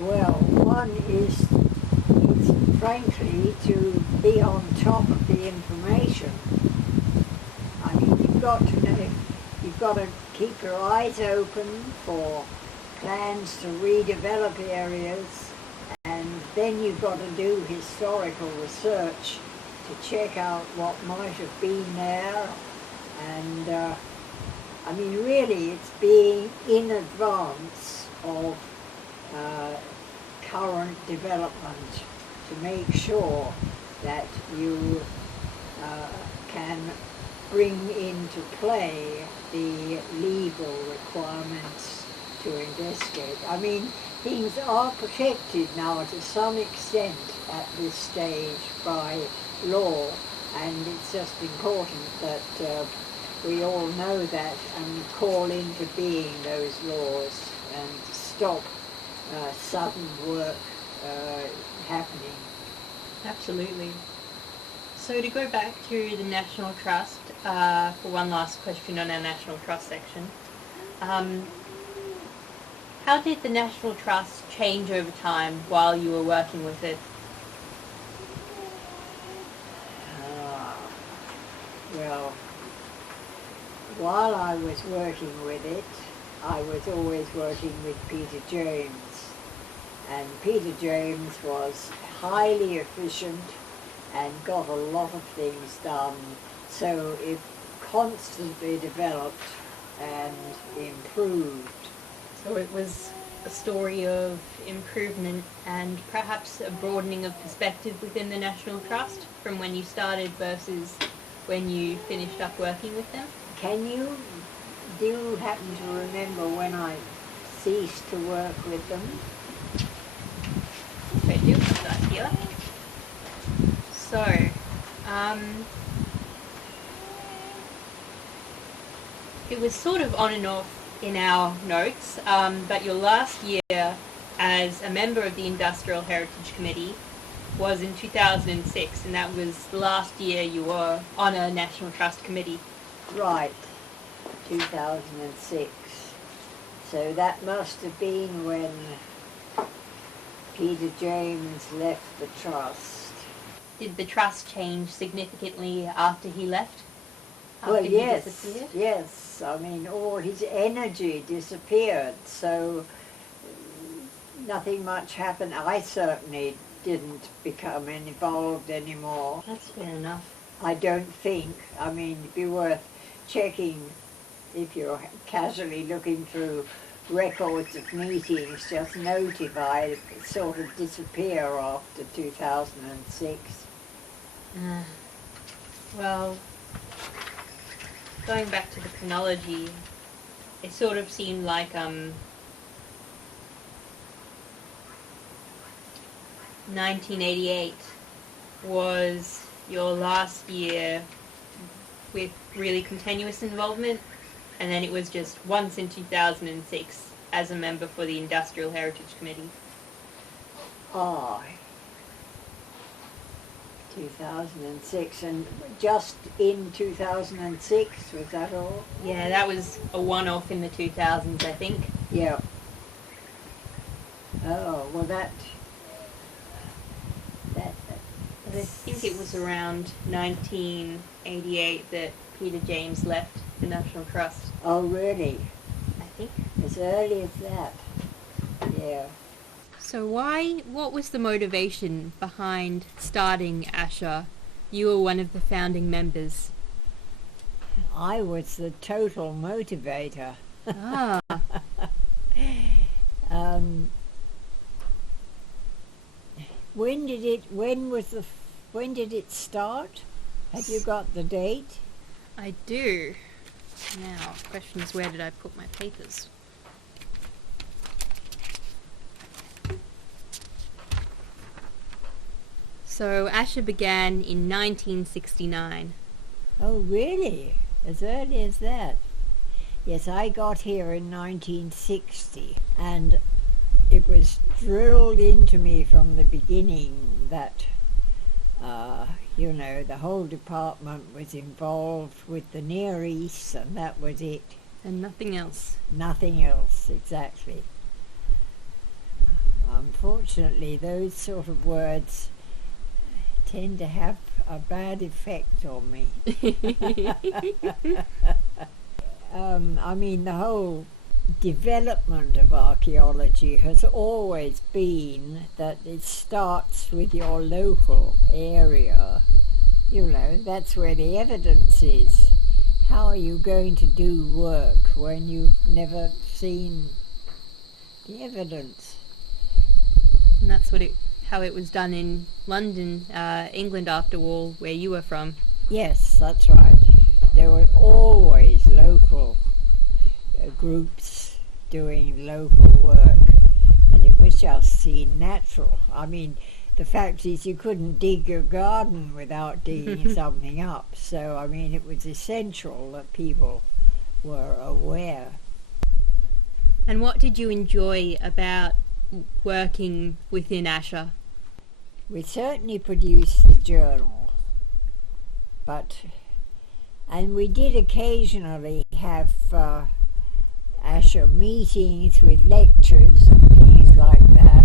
Well, one is frankly to be on top of the information. I mean, you've got to know, you've got to keep your eyes open for plans to redevelop areas, and then you've got to do historical research to check out what might have been there. And I mean, really, it's being in advance of current development to make sure that you can bring into play the legal requirements to investigate. I mean, things are protected now to some extent at this stage by law, and it's just important that we all know that and call into being those laws and stop sudden work happening. Absolutely. So to go back to the National Trust, for one last question on our National Trust section, how did the National Trust change over time while you were working with it? Well, while I was working with it, I was always working with Peter James. And Peter James was highly efficient and got a lot of things done. So it constantly developed and improved. So it was a story of improvement and perhaps a broadening of perspective within the National Trust from when you started versus when you finished up working with them? Do you happen to remember when I ceased to work with them? I do have that here. So, it was sort of on and off in our notes, but your last year as a member of the Industrial Heritage Committee was in 2006, and that was the last year you were on a National Trust Committee. Right, 2006. So that must have been when Peter James left the Trust. Did the Trust change significantly after he left? Well, yes. I mean, all his energy disappeared, so nothing much happened. I certainly didn't become involved anymore. That's fair enough. I don't think. I mean, it'd be worth checking if you're casually looking through records of meetings, just notify it sort of disappear after 2006. Well, going back to the chronology, it sort of seemed like 1988 was your last year with really continuous involvement, and then it was just once in 2006 as a member for the Industrial Heritage Committee. 2006, and just in 2006, was that all? Yeah, that was a one-off in the 2000s, I think. Yeah. Oh, well that I think it was around 1988 that Peter James left the National Trust. Oh, really? I think. As early as that? Yeah. So what was the motivation behind starting ASHA? You were one of the founding members. I was the total motivator. Ah. When did it start? Have you got the date? I do. Now, the question is, where did I put my papers? So ASHA began in 1969. Oh, really? As early as that? Yes, I got here in 1960, and it was drilled into me from the beginning that, the whole department was involved with the Near East, and that was it. And nothing else. Nothing else, exactly. Unfortunately, those sort of words tend to have a bad effect on me. The whole development of archaeology has always been that it starts with your local area. That's where the evidence is. How are you going to do work when you've never seen the evidence? And that's how it was done in London, England, after all, where you were from. Yes, that's right. There were always local groups doing local work, and it was just seen natural. The fact is, you couldn't dig your garden without digging something up, so it was essential that people were aware. And what did you enjoy about working within ASHA? We certainly produced the journal, and we did occasionally have ASHA meetings with lectures and things like that.